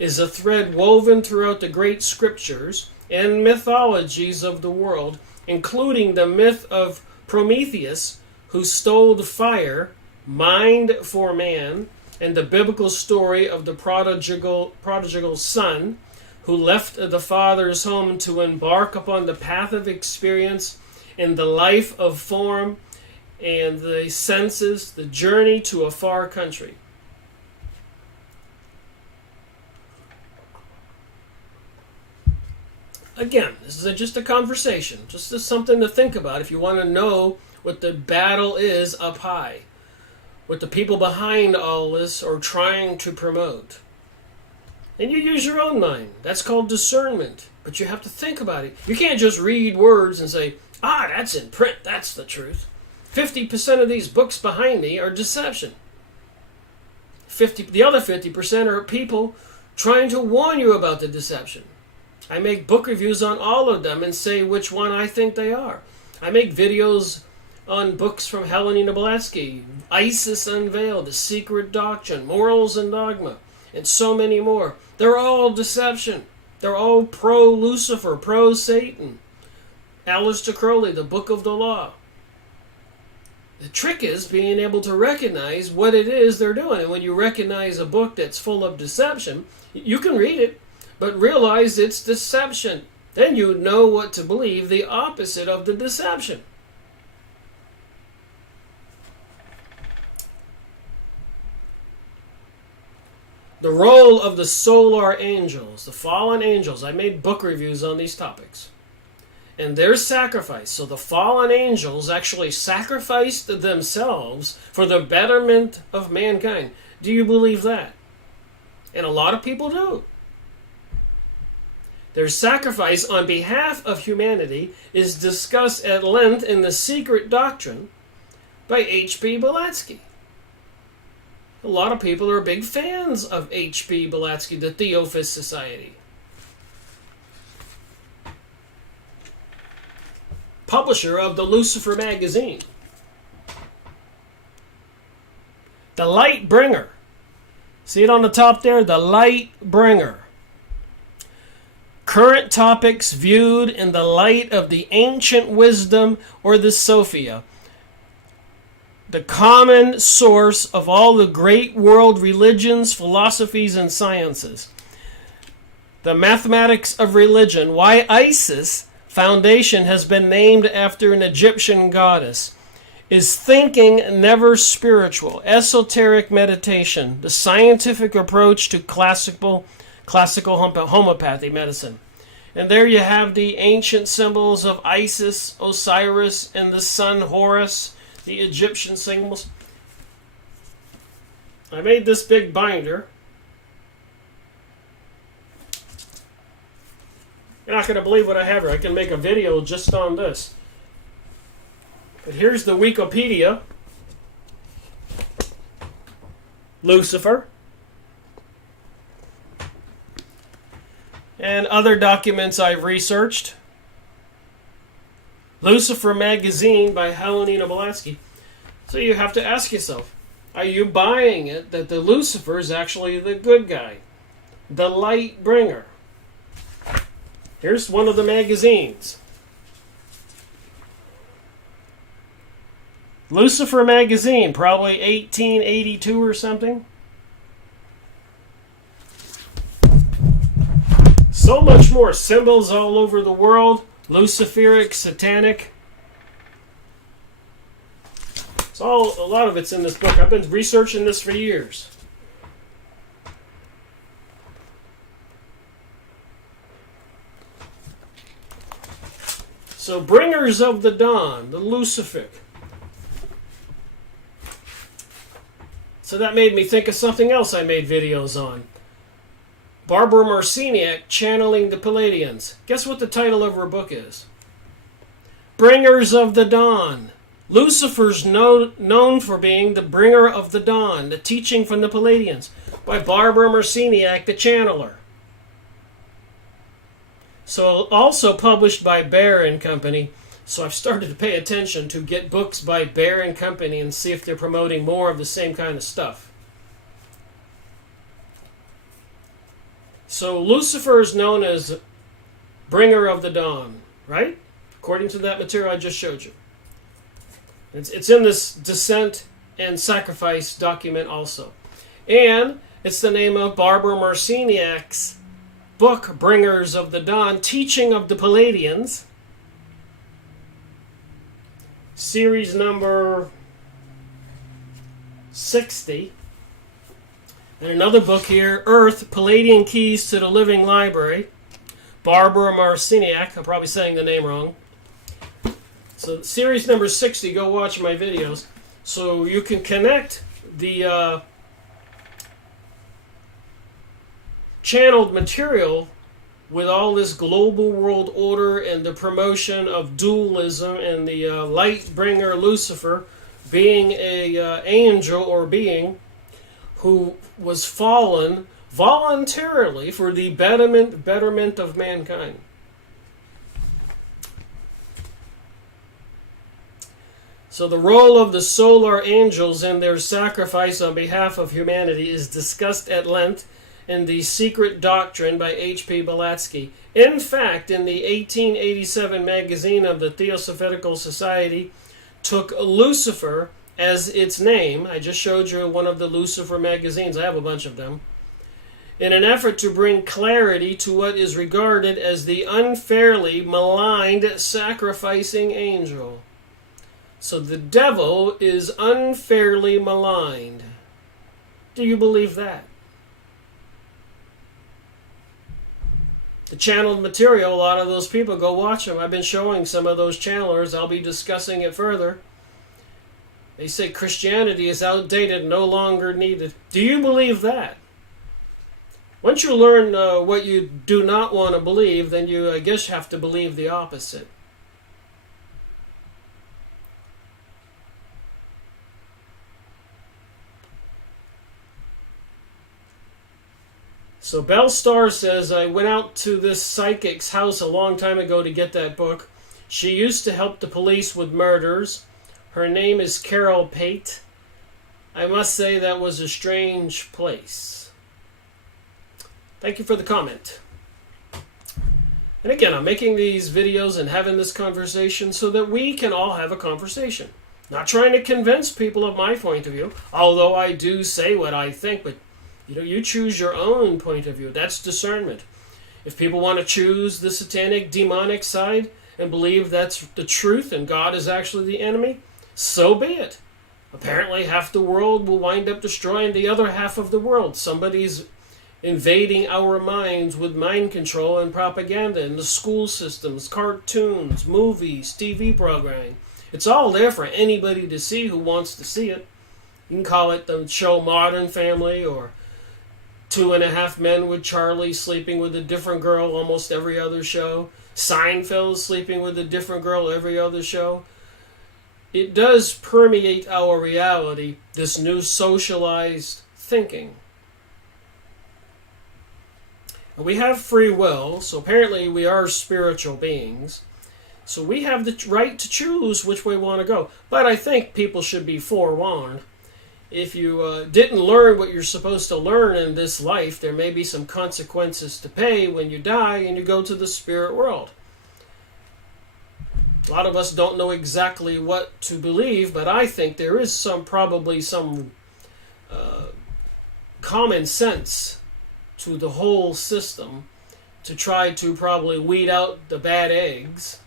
is a thread woven throughout the great scriptures and mythologies of the world, including the myth of Prometheus, who stole the fire, mind for man, and the biblical story of the prodigal son who left the father's home to embark upon the path of experience in the life of form and the senses, the journey to a far country. Again, this is just a conversation, just something to think about if you want to know what the battle is up high, what the people behind all this are trying to promote. And you use your own mind. That's called discernment. But you have to think about it. You can't just read words and say, that's in print, that's the truth. 50% of these books behind me are deception. The other 50% are people trying to warn you about the deception. I make book reviews on all of them and say which one I think they are. I make videos on books from Helena Blavatsky, Isis Unveiled, The Secret Doctrine, Morals and Dogma, and so many more. They're all deception. They're all pro-Lucifer, pro-Satan. Aleister Crowley, The Book of the Law. The trick is being able to recognize what it is they're doing. And when you recognize a book that's full of deception, you can read it, but realize it's deception. Then you know what to believe, the opposite of the deception. The role of the solar angels, the fallen angels. I made book reviews on these topics. And their sacrifice. So the fallen angels actually sacrificed themselves for the betterment of mankind. Do you believe that? And a lot of people do. Their sacrifice on behalf of humanity is discussed at length in The Secret Doctrine by H.P. Blavatsky. A lot of people are big fans of H.P. Blavatsky, the Theosophist Society. Publisher of the Lucifer magazine. The Light Bringer. See it on the top there? The Light Bringer. Current topics viewed in the light of the ancient wisdom or the Sophia. The common source of all the great world religions, philosophies, and sciences. The mathematics of religion. Why Isis Foundation has been named after an Egyptian goddess. Is thinking never spiritual? Esoteric meditation. The scientific approach to classical homeopathy medicine. And there you have the ancient symbols of Isis, Osiris, and the sun Horus, the Egyptian symbols. I made this big binder. You're not going to believe what I have here. I can make a video just on this. But here's the Wikipedia. Lucifer. And other documents I've researched. Lucifer magazine by Helena Blavatsky. So you have to ask yourself, are you buying it that the Lucifer is actually the good guy? The light bringer. Here's one of the magazines. Lucifer magazine, probably 1882 or something. So much more. Symbols all over the world. Luciferic, satanic. A lot of it's in this book. I've been researching this for years. So, Bringers of the Dawn, the Lucific. So that made me think of something else I made videos on. Barbara Marciniak channeling the Palladians. Guess what the title of her book is? Bringers of the Dawn. Lucifer's known for being the bringer of the dawn, the teaching from the Palladians, by Barbara Marciniak, the channeler. So also published by Bear and Company. So I've started to pay attention to get books by Bear and Company and see if they're promoting more of the same kind of stuff. So Lucifer is known as bringer of the dawn, right? According to that material I just showed you. It's in this Descent and Sacrifice document also. And it's the name of Barbara Marciniak's book, Bringers of the Dawn, Teaching of the Palladians. Series number 60. And another book here, Earth, Palladian Keys to the Living Library. Barbara Marciniak. I'm probably saying the name wrong. So series number 60, go watch my videos. So you can connect the channeled material with all this global world order and the promotion of dualism and the light bringer Lucifer being a angel or being who was fallen voluntarily for the betterment of mankind. So the role of the solar angels and their sacrifice on behalf of humanity is discussed at length in The Secret Doctrine by H.P. Blavatsky. In fact, in the 1887 magazine of the Theosophical Society, took Lucifer as its name. I just showed you one of the Lucifer magazines. I have a bunch of them. In an effort to bring clarity to what is regarded as the unfairly maligned sacrificing angel. So the devil is unfairly maligned. Do you believe that? The channeled material, a lot of those people, go watch them. I've been showing some of those channelers. I'll be discussing it further. They say Christianity is outdated, no longer needed. Do you believe that? Once you learn what you do not want to believe, then you, I guess, have to believe the opposite. So Bellstar says, I went out to this psychic's house a long time ago to get that book. She used to help the police with murders. Her name is Carol Pate. I must say that was a strange place. Thank you for the comment. And again, I'm making these videos and having this conversation so that we can all have a conversation. Not trying to convince people of my point of view, although I do say what I think, but you choose your own point of view. That's discernment. If people want to choose the satanic, demonic side and believe that's the truth and God is actually the enemy, so be it. Apparently half the world will wind up destroying the other half of the world. Somebody's invading our minds with mind control and propaganda in the school systems, cartoons, movies, TV programming. It's all there for anybody to see who wants to see it. You can call it the show Modern Family or 2.5 Men with Charlie sleeping with a different girl almost every other show. Seinfeld sleeping with a different girl every other show. It does permeate our reality, this new socialized thinking. And we have free will, so apparently we are spiritual beings. So we have the right to choose which way we want to go. But I think people should be forewarned. If you didn't learn what you're supposed to learn in this life, there may be some consequences to pay when you die and you go to the spirit world. A lot of us don't know exactly what to believe, but I think there is probably some common sense to the whole system to try to probably weed out the bad eggs.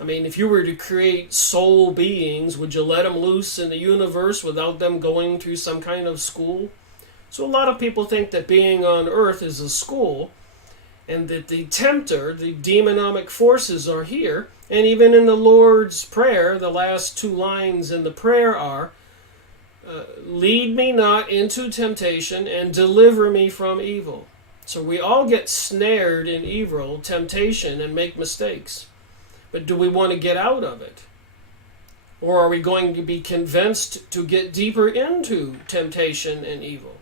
I mean, if you were to create soul beings, would you let them loose in the universe without them going through some kind of school? So a lot of people think that being on earth is a school, and that the tempter, the demonomic forces are here. And even in the Lord's Prayer, the last two lines in the prayer are, lead me not into temptation and deliver me from evil. So we all get snared in evil, temptation, and make mistakes. But do we want to get out of it? Or are we going to be convinced to get deeper into temptation and evil?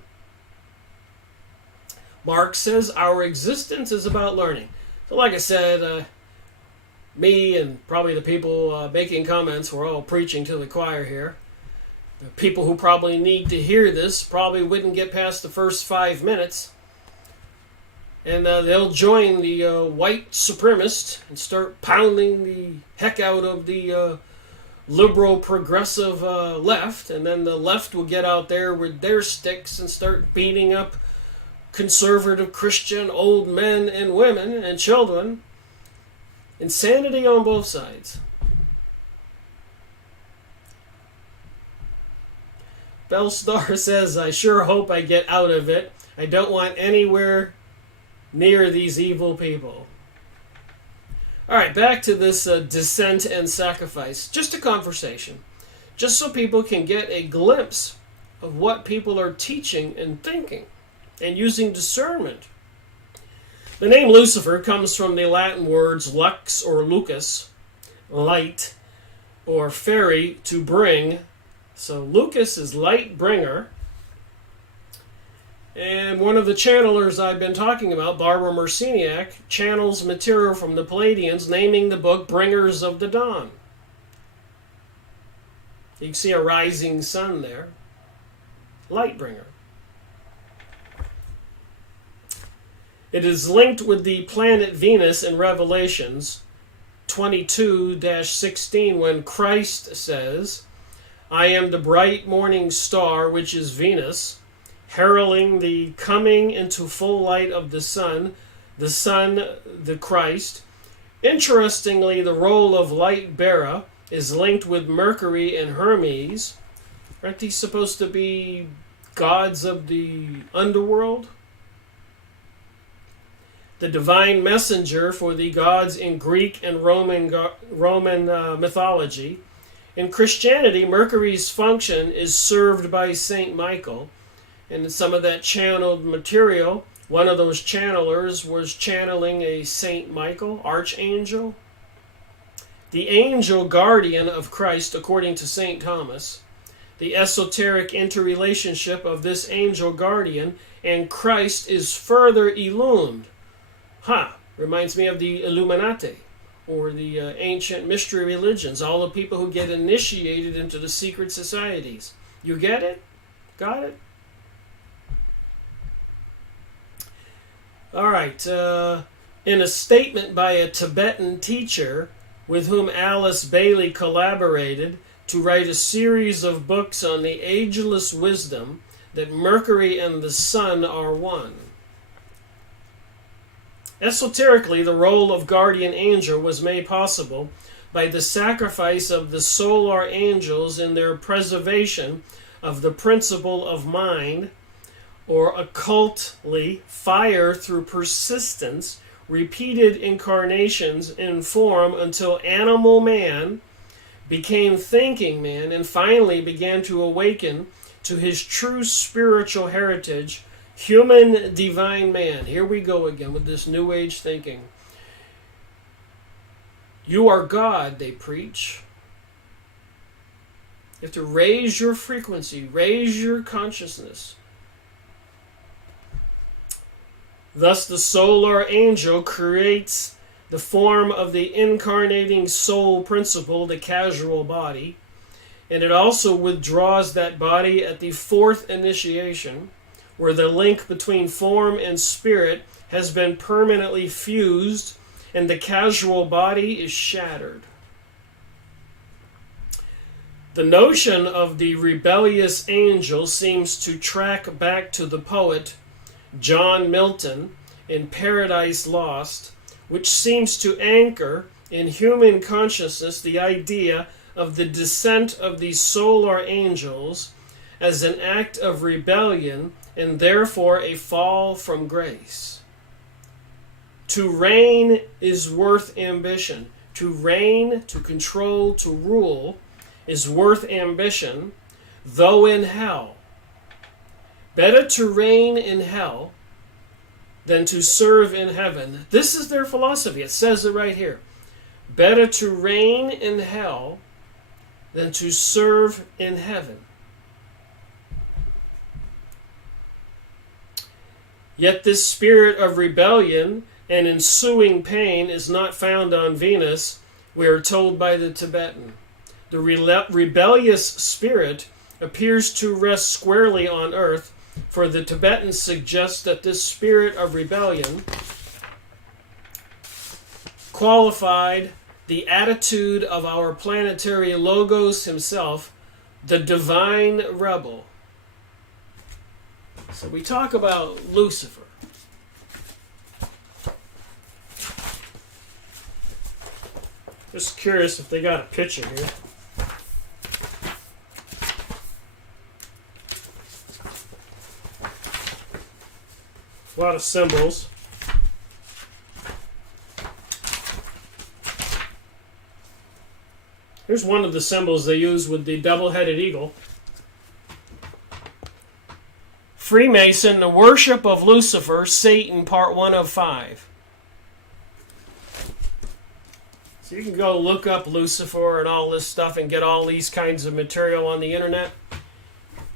Mark says our existence is about learning. So like I said, me and probably the people making comments, we're all preaching to the choir here. The people who probably need to hear this probably wouldn't get past the first 5 minutes. And they'll join the white supremacists and start pounding the heck out of the liberal progressive left. And then the left will get out there with their sticks and start beating up conservative Christian old men and women and children. Insanity on both sides. Bellstar says, I sure hope I get out of it. I don't want anywhere near these evil people. Alright, back to this descent and sacrifice. Just a conversation. Just so people can get a glimpse of what people are teaching and thinking and using discernment. The name Lucifer comes from the Latin words lux or lucus, light, or fairy, to bring. So Lucas is light bringer. And one of the channelers I've been talking about, Barbara Marciniak, channels material from the Palladians, naming the book Bringers of the Dawn. You can see a rising sun there. Light bringer. It is linked with the planet Venus in Revelations 22-16 when Christ says, I am the bright morning star, which is Venus, heralding the coming into full light of the Son, the Christ. Interestingly, the role of light bearer is linked with Mercury and Hermes. Aren't these supposed to be gods of the underworld? The divine messenger for the gods in Greek and Roman mythology. In Christianity, Mercury's function is served by Saint Michael. And in some of that channeled material, one of those channelers was channeling a Saint Michael, archangel. The angel guardian of Christ, according to Saint Thomas. The esoteric interrelationship of this angel guardian and Christ is further illumined. Reminds me of the Illuminati, or the ancient mystery religions, all the people who get initiated into the secret societies. You get it? Got it? All right. In a statement by a Tibetan teacher with whom Alice Bailey collaborated to write a series of books on the ageless wisdom that Mercury and the Sun are one. Esoterically, the role of guardian angel was made possible by the sacrifice of the solar angels in their preservation of the principle of mind, or occultly, fire through persistence, repeated incarnations in form until animal man became thinking man and finally began to awaken to his true spiritual heritage, human divine man. Here we go again with this New Age thinking. You are God, they preach. You have to raise your frequency, raise your consciousness. Thus the solar angel creates the form of the incarnating soul principle, the casual body, and it also withdraws that body at the fourth initiation, where the link between form and spirit has been permanently fused and the casual body is shattered. The notion of the rebellious angel seems to track back to the poet John Milton in Paradise Lost, which seems to anchor in human consciousness the idea of the descent of the solar angels as an act of rebellion and therefore a fall from grace. To reign is worth ambition. To reign, to control, to rule is worth ambition, though in hell. Better to reign in hell than to serve in heaven. This is their philosophy. It says it right here. Better to reign in hell than to serve in heaven. Yet this spirit of rebellion and ensuing pain is not found on Venus, we are told by the Tibetan. The rebellious spirit appears to rest squarely on earth, for the Tibetans suggest that this spirit of rebellion qualified the attitude of our planetary Logos himself, the divine rebel. So we talk about Lucifer. Just curious if they got a picture here. A lot of symbols. Here's one of the symbols they use with the double-headed eagle. Freemason, the worship of Lucifer, Satan, part 1 of 5. So you can go look up Lucifer and all this stuff and get all these kinds of material on the internet.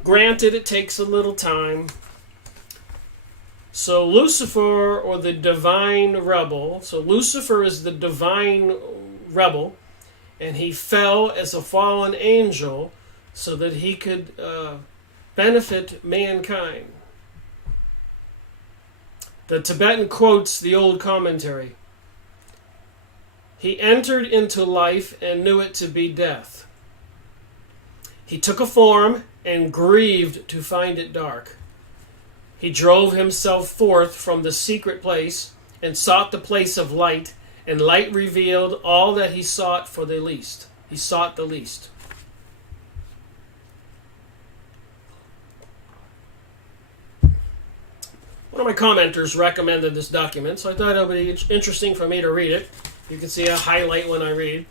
Granted, it takes a little time. So Lucifer, or the divine rebel, so Lucifer is the divine rebel, and he fell as a fallen angel so that he could benefit mankind. The Tibetan quotes the old commentary. He entered into life and knew it to be death. He took a form and grieved to find it dark. He drove himself forth from the secret place and sought the place of light, and light revealed all that he sought for the least. He sought the least. One of my commenters recommended this document, so I thought it would be interesting for me to read it. You can see a highlight when I read.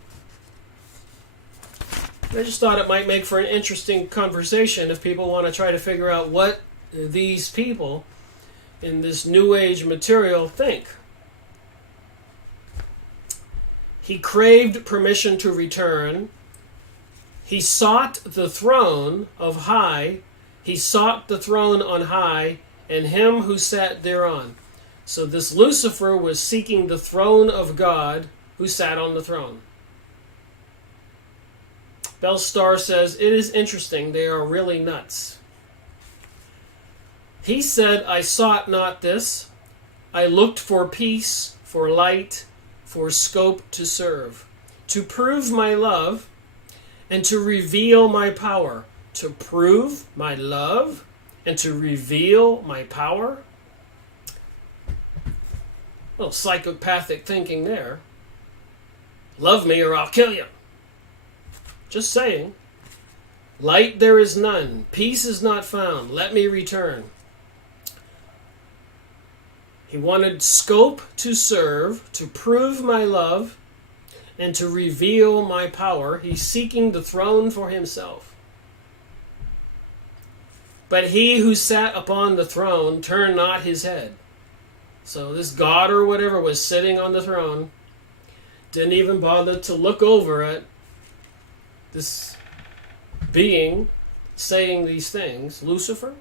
I just thought it might make for an interesting conversation if people want to try to figure out what these people in this New Age material think. He craved permission to return. He sought the throne of high. He sought the throne on high, and him who sat thereon. So this Lucifer was seeking the throne of God, who sat on the throne. Bellstar says, it is interesting, they are really nuts. He said, I sought not this. I looked for peace, for light, for scope to serve, to prove my love, and to reveal my power. To prove my love, and to reveal my power? A little psychopathic thinking there. Love me or I'll kill you. Just saying. Light there is none. Peace is not found. Let me return. He wanted scope to serve, to prove my love, and to reveal my power. He's seeking the throne for himself. But he who sat upon the throne turned not his head. So this God or whatever was sitting on the throne, didn't even bother to look over at this being saying these things, Lucifer.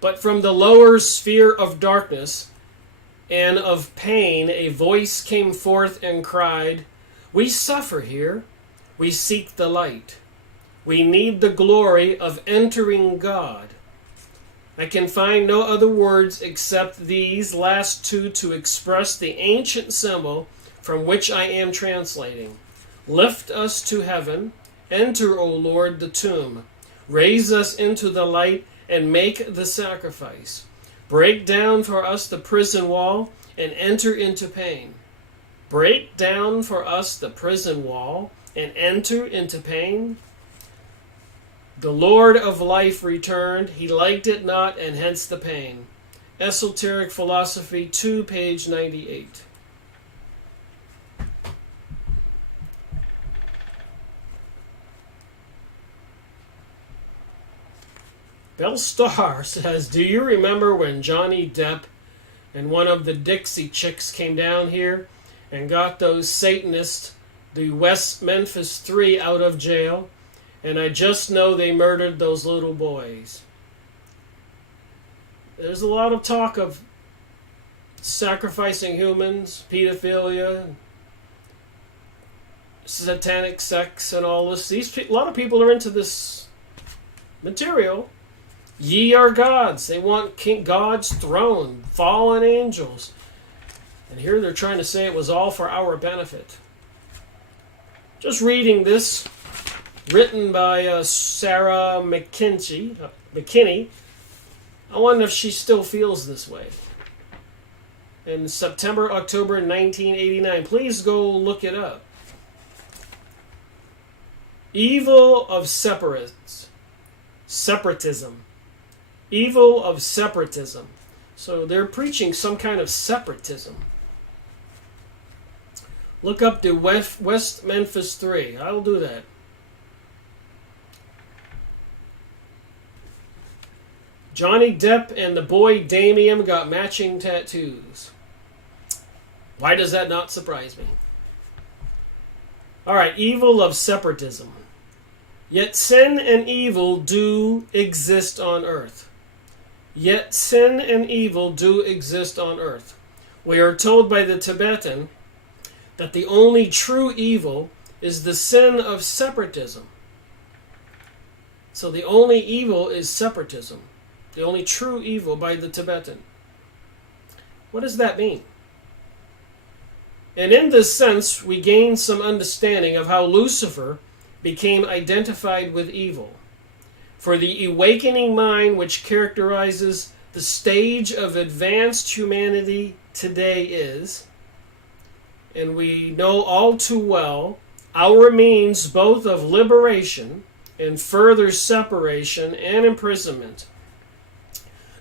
But from the lower sphere of darkness and of pain, a voice came forth and cried, we suffer here. We seek the light. We need the glory of entering God. I can find no other words except these last two to express the ancient symbol from which I am translating. Lift us to heaven. Enter, O Lord, the tomb. Raise us into the light and make the sacrifice. Break down for us the prison wall and enter into pain. Break down for us the prison wall and enter into pain. The Lord of life returned. He liked it not, and hence the pain. Esoteric Philosophy 2, page 98. Bill Starr says, do you remember when Johnny Depp and one of the Dixie Chicks came down here and got those Satanists, the West Memphis 3, out of jail? And I just know they murdered those little boys. There's a lot of talk of sacrificing humans, pedophilia, satanic sex, and all this. A lot of people are into this material. Ye are gods. They want God's throne, fallen angels. And here they're trying to say it was all for our benefit. Just reading this, written by Sarah McKinney. I wonder if she still feels this way. In September, October 1989. Please go look it up. Evil of separatism. Evil of separatism. So they're preaching some kind of separatism. Look up the West Memphis 3. I'll do that. Johnny Depp and the boy Damien got matching tattoos. Why does that not surprise me? All right, evil of separatism. Yet sin and evil do exist on earth. Yet sin and evil do exist on earth. We are told by the Tibetan that the only true evil is the sin of separatism. So the only evil is separatism. The only true evil by the Tibetan. What does that mean? And in this sense, we gain some understanding of how Lucifer became identified with evil. For the awakening mind which characterizes the stage of advanced humanity today is, and we know all too well, our means both of liberation and further separation and imprisonment.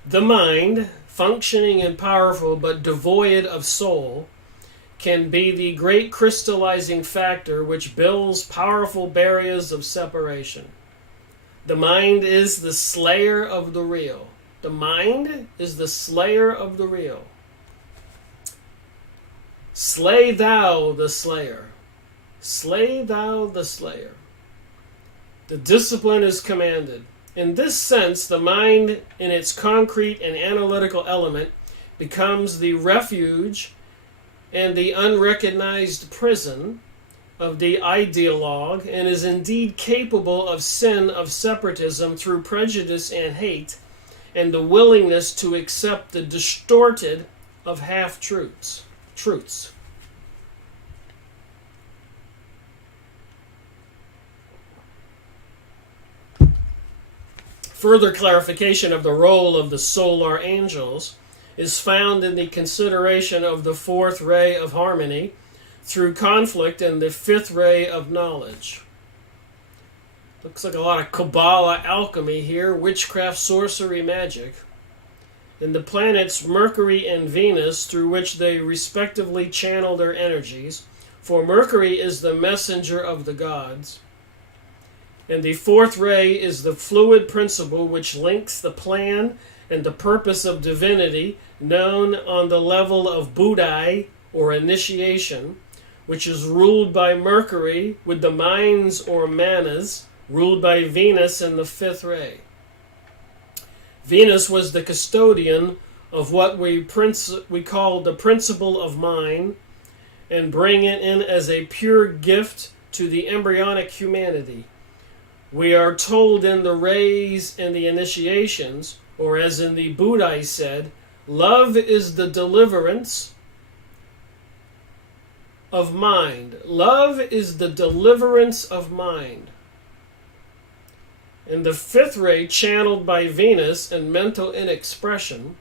The mind, functioning and powerful but devoid of soul, can be the great crystallizing factor which builds powerful barriers of separation. The mind is the slayer of the real. The mind is the slayer of the real. Slay thou the slayer. Slay thou the slayer. The discipline is commanded. In this sense, the mind, in its concrete and analytical element, becomes the refuge and the unrecognized prison of the ideologue, and is indeed capable of sin of separatism through prejudice and hate, and the willingness to accept the distorted of half-truths. Further clarification of the role of the solar angels is found in the consideration of the fourth ray of harmony through conflict and the fifth ray of knowledge. Looks like a lot of Kabbalah alchemy here, witchcraft, sorcery, magic. And the planets Mercury and Venus, through which they respectively channel their energies, for Mercury is the messenger of the gods. And the fourth ray is the fluid principle which links the plan and the purpose of divinity, known on the level of Buddhai, or initiation, which is ruled by Mercury, with the minds or manas ruled by Venus in the fifth ray. Venus was the custodian of what we call the principle of mind, and bring it in as a pure gift to the embryonic humanity. We are told in the rays and the initiations, or as in the Buddhai said, love is the deliverance of mind. Love is the deliverance of mind. And the fifth ray, channeled by Venus and mental inexpression,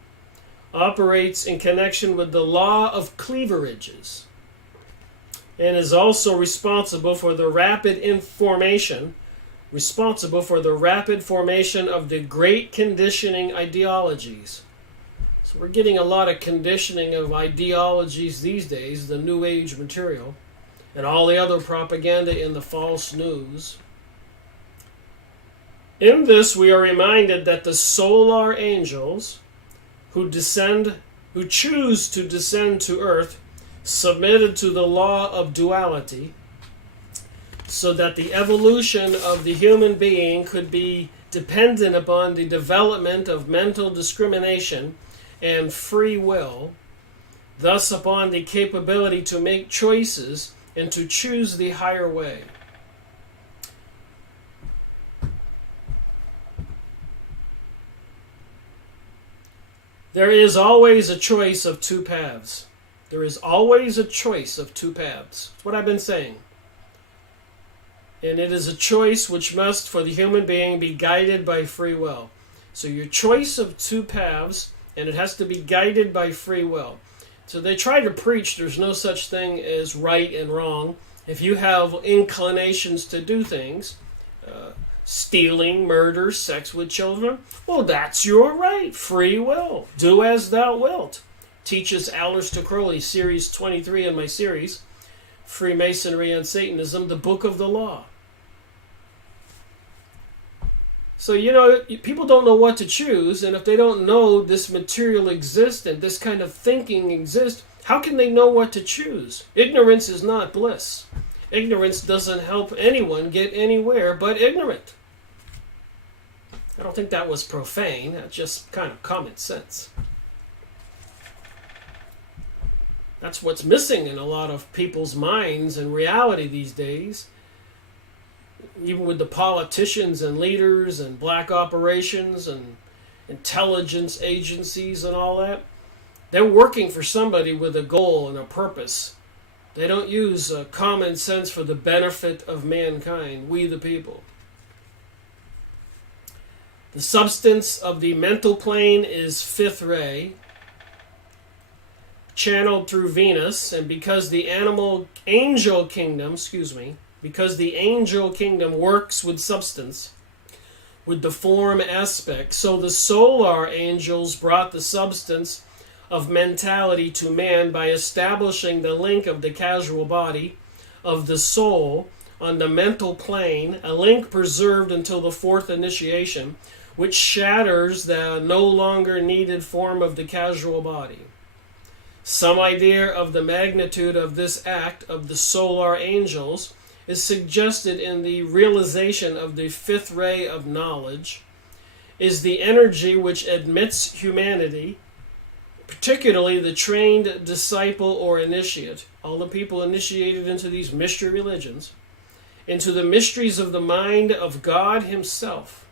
operates in connection with the law of cleaverages, and is also responsible for the rapid formation of the great conditioning ideologies. So we're getting a lot of conditioning of ideologies these days, the New Age material, and all the other propaganda in the false news. In this, we are reminded that the solar angels who choose to descend to earth, submitted to the law of duality, so that the evolution of the human being could be dependent upon the development of mental discrimination and free will, thus upon the capability to make choices and to choose the higher way. There is always a choice of two paths. There is always a choice of two paths. That's what I've been saying. And it is a choice which must, for the human being, be guided by free will. So your choice of two paths, and it has to be guided by free will. So they try to preach there's no such thing as right and wrong. If you have inclinations to do things, stealing, murder, sex with children, well, that's your right. Free will. Do as thou wilt. Teaches Aleister Crowley, Series 23 in my series, Freemasonry and Satanism, the Book of the Law. So, people don't know what to choose, and if they don't know this material exists and this kind of thinking exists, how can they know what to choose? Ignorance is not bliss. Ignorance doesn't help anyone get anywhere but ignorant. I don't think that was profane. That's just kind of common sense. That's what's missing in a lot of people's minds and reality these days. Even with the politicians and leaders and black operations and intelligence agencies and all that, they're working for somebody with a goal and a purpose. They don't use common sense for the benefit of mankind, we the people. The substance of the mental plane is fifth ray, channeled through Venus, and because the angel kingdom works with substance, with the form aspect, so the solar angels brought the substance of mentality to man by establishing the link of the causal body of the soul on the mental plane, a link preserved until the fourth initiation, which shatters the no longer needed form of the causal body. Some idea of the magnitude of this act of the solar angels is suggested in the realization of the fifth ray of knowledge, is the energy which admits humanity, particularly the trained disciple or initiate, all the people initiated into these mystery religions, into the mysteries of the mind of God Himself,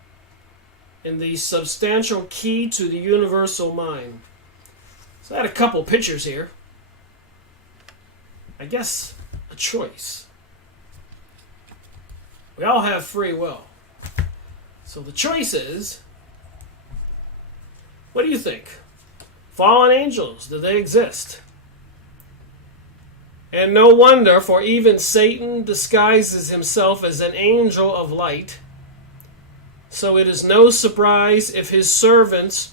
and the substantial key to the universal mind. So I had a couple pictures here. I guess a choice. We all have free will. So the choice is, what do you think? Fallen angels, do they exist? And no wonder, for even Satan disguises himself as an angel of light. So it is no surprise if his servants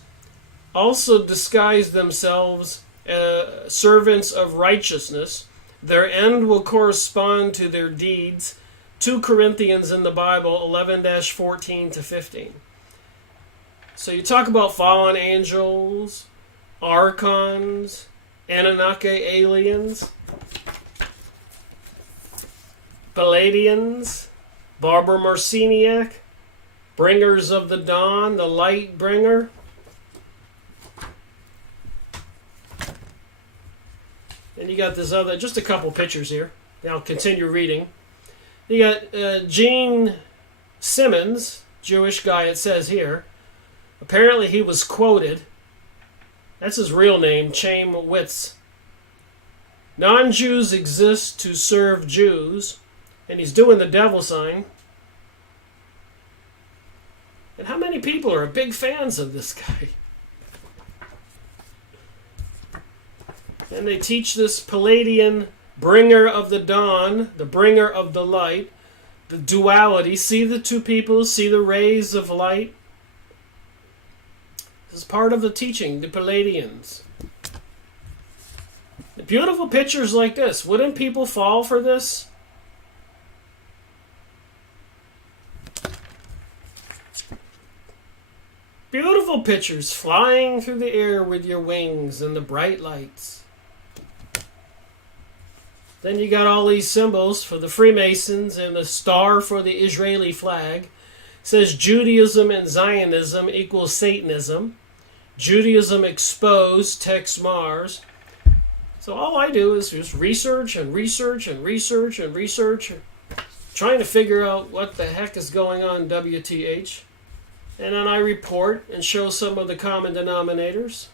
also disguise themselves as servants of righteousness. Their end will correspond to their deeds. 2 Corinthians in the Bible, 11-14-15. So you talk about fallen angels, archons, Anunnaki aliens, Palladians, Barber Marciniak, bringers of the dawn, the light bringer. And you got this other, just a couple pictures here. Now I'll continue reading. You got Gene Simmons, Jewish guy it says here. Apparently he was quoted. That's his real name, Chaim Witz. Non-Jews exist to serve Jews. And he's doing the devil sign. And how many people are big fans of this guy? And they teach this Palladian bringer of the dawn, the bringer of the light, the duality. See the two people, see the rays of light. This is part of the teaching, the Palladians. The beautiful pictures like this. Wouldn't people fall for this? Beautiful pictures flying through the air with your wings and the bright lights. Then you got all these symbols for the Freemasons and the star for the Israeli flag. It says Judaism and Zionism equals Satanism. Judaism exposed, text Mars. So all I do is just research and research and research and research, trying to figure out what the heck is going on, WTH. And then I report and show some of the common denominators.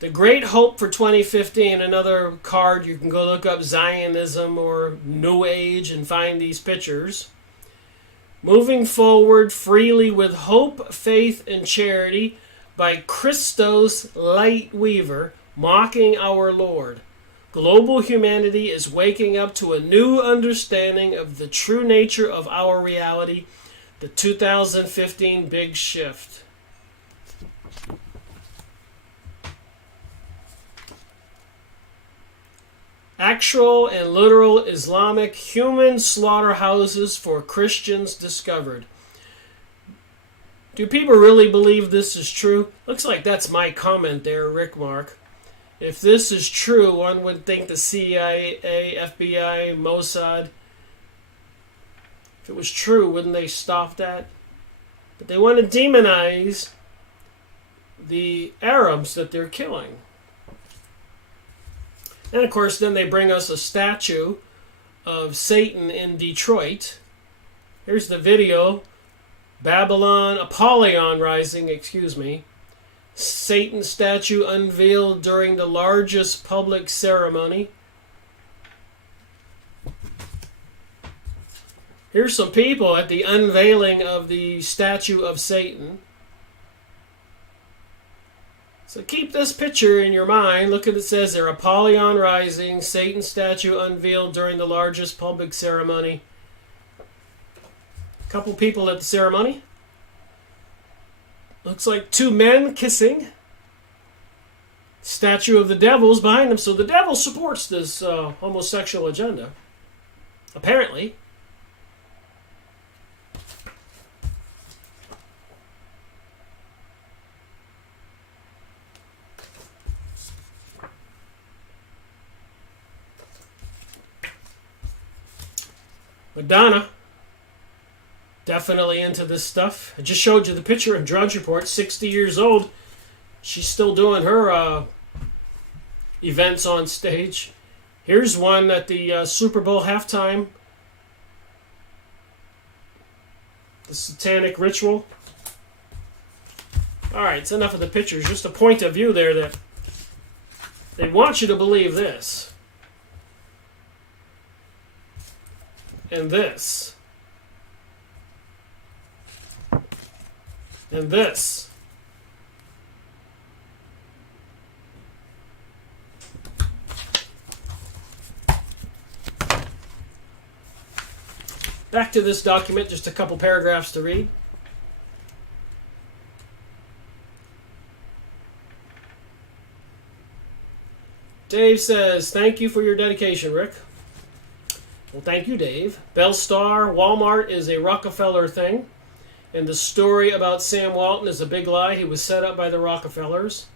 The Great Hope for 2015, another card, you can go look up Zionism or New Age and find these pictures. Moving forward freely with hope, faith, and charity by Christos Light Weaver, mocking our Lord. Global humanity is waking up to a new understanding of the true nature of our reality. The 2015 Big Shift. Actual and literal Islamic human slaughterhouses for Christians discovered. Do people really believe this is true? Looks like that's my comment there, Rick Mark. If this is true, one would think the CIA, FBI, Mossad, if it was true, wouldn't they stop that? But they want to demonize the Arabs that they're killing. And of course, then they bring us a statue of Satan in Detroit. Here's the video. Apollyon Rising, Satan statue unveiled during the largest public ceremony. Here's some people at the unveiling of the statue of Satan. So keep this picture in your mind. Look at it says there, Apollyon Rising, Satan statue unveiled during the largest public ceremony. A couple people at the ceremony. Looks like two men kissing. Statue of the devil's behind them. So the devil supports this homosexual agenda. Apparently. Madonna. Definitely into this stuff. I just showed you the picture in Drudge Report. 60 years old. She's still doing her events on stage. Here's one at the Super Bowl halftime. The satanic ritual. Alright, it's enough of the pictures. Just a point of view there that they want you to believe this. And this. And this. Back to this document, just a couple paragraphs to read. Dave says, thank you for your dedication, Rick. Well, thank you, Dave. Bell Star, Walmart is a Rockefeller thing. And the story about Sam Walton is a big lie. He was set up by the Rockefellers.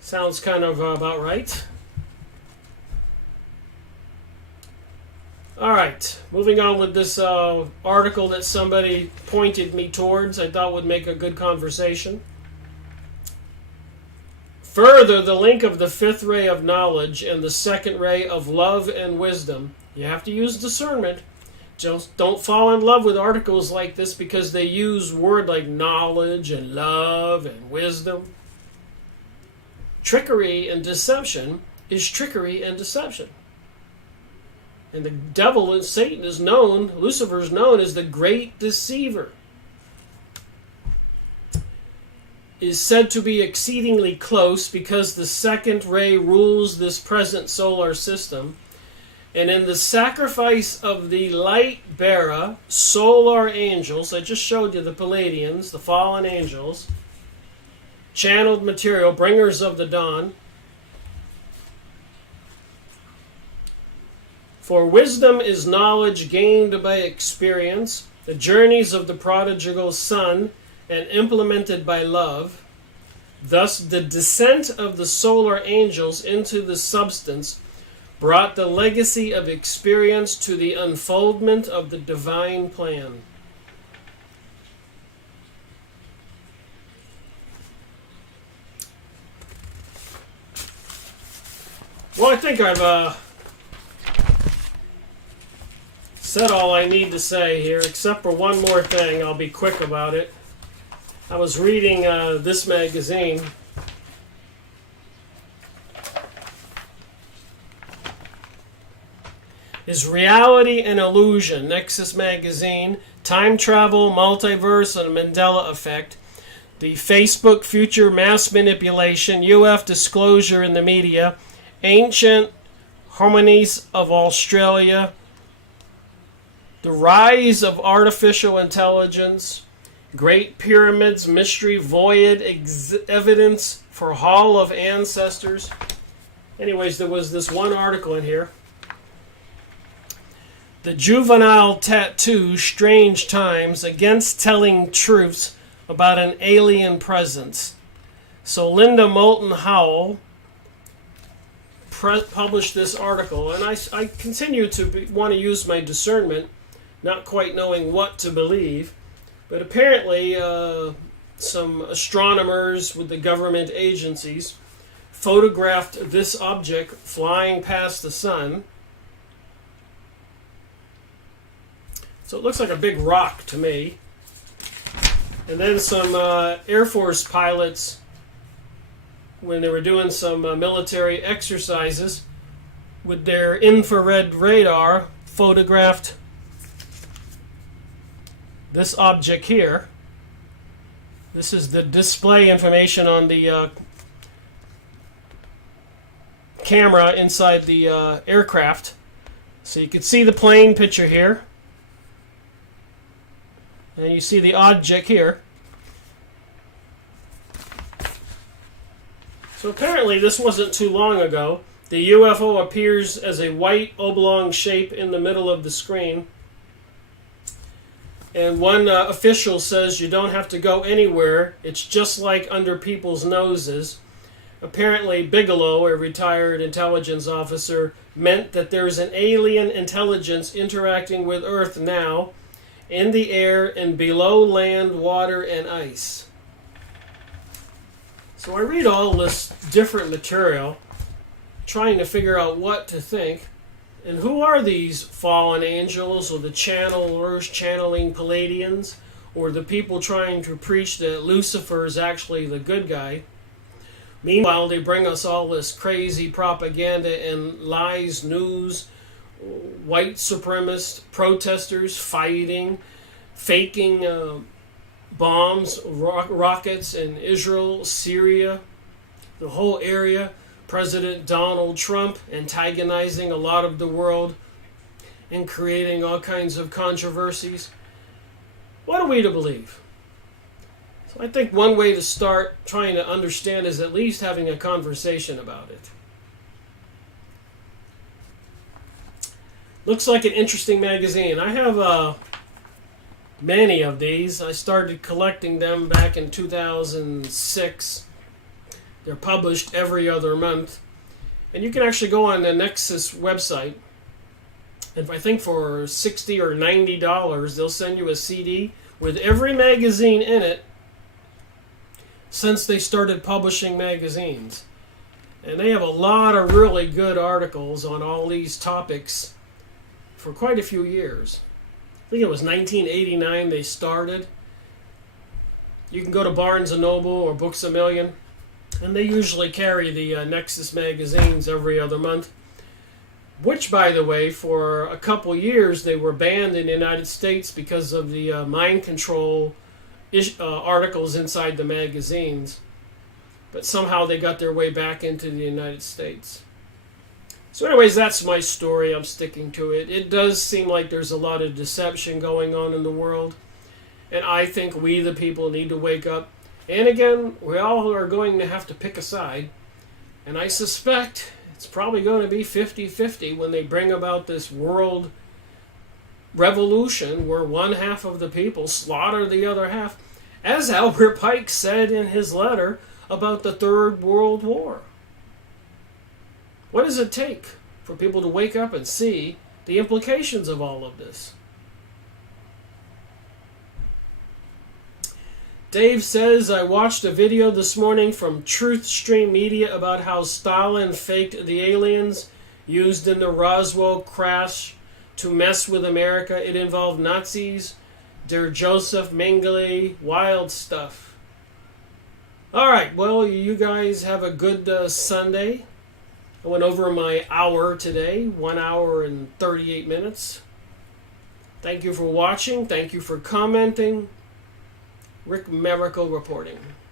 Sounds kind of about right. All right, moving on with this article that somebody pointed me towards, I thought would make a good conversation. Further, the link of the fifth ray of knowledge and the second ray of love and wisdom. You have to use discernment. Just don't fall in love with articles like this because they use words like knowledge and love and wisdom. Trickery and deception is trickery and deception. And the devil and Satan is known, Lucifer is known as the great deceiver. Is said to be exceedingly close because the second ray rules this present solar system. And in the sacrifice of the light bearer, solar angels, I just showed you the Palladians, the fallen angels, channeled material, bringers of the dawn. For wisdom is knowledge gained by experience, the journeys of the prodigal son, and implemented by love. Thus the descent of the solar angels into the substance brought the legacy of experience to the unfoldment of the divine plan. Well, I think I've said all I need to say here, except for one more thing. I'll be quick about it. I was reading this magazine. Is Reality and Illusion, Nexus Magazine, Time Travel, Multiverse, and Mandela Effect, the Facebook Future Mass Manipulation, UF Disclosure in the Media, Ancient Harmonies of Australia, The Rise of Artificial Intelligence, Great Pyramids, Mystery Void, Evidence for Hall of Ancestors. Anyways, there was this one article in here. The Juvenile Tattoo, Strange Times, Against Telling Truths About an Alien Presence. So Linda Moulton Howell published this article, and I continue to want to use my discernment, not quite knowing what to believe. But apparently, some astronomers with the government agencies photographed this object flying past the sun. So it looks like a big rock to me. And then some Air Force pilots, when they were doing some military exercises with their infrared radar, photographed this object here. This is the display information on the camera inside the aircraft. So you can see the plane picture here. And you see the object here. So apparently this wasn't too long ago. The UFO appears as a white oblong shape in the middle of the screen. And one official says you don't have to go anywhere. It's just like under people's noses. Apparently Bigelow, a retired intelligence officer, meant that there's an alien intelligence interacting with Earth now, in the air and below land, water, and ice. So I read all this different material, trying to figure out what to think. And who are these fallen angels, or the channelers channeling Palladians, or the people trying to preach that Lucifer is actually the good guy? Meanwhile, they bring us all this crazy propaganda and lies, news, white supremacist protesters fighting, faking bombs, rockets in Israel, Syria, the whole area. President Donald Trump antagonizing a lot of the world and creating all kinds of controversies. What are we to believe? So I think one way to start trying to understand is at least having a conversation about it. Looks like an interesting magazine. I have many of these. I started collecting them back in 2006. They're published every other month. And you can actually go on the Nexus website. And I think for $60 or $90, they'll send you a CD with every magazine in it since they started publishing magazines. And they have a lot of really good articles on all these topics for quite a few years. I think it was 1989 they started. You can go to Barnes & Noble or Books A Million, and they usually carry the Nexus magazines every other month, which, by the way, for a couple years they were banned in the United States because of the mind control articles inside the magazines. But somehow they got their way back into the United States. So anyways, that's my story. I'm sticking to it. It does seem like there's a lot of deception going on in the world. And I think we, the people, need to wake up. And again, we all are going to have to pick a side. And I suspect it's probably going to be 50-50 when they bring about this world revolution where one half of the people slaughter the other half, as Albert Pike said in his letter about the Third World War. What does it take for people to wake up and see the implications of all of this? Dave says, I watched a video this morning from Truth Stream Media about how Stalin faked the aliens used in the Roswell crash to mess with America. It involved Nazis, Der Joseph Mengele, wild stuff. All right, well, you guys have a good Sunday. I went over my hour today, 1 hour and 38 minutes. Thank you for watching. Thank you for commenting. Rick Miracle reporting.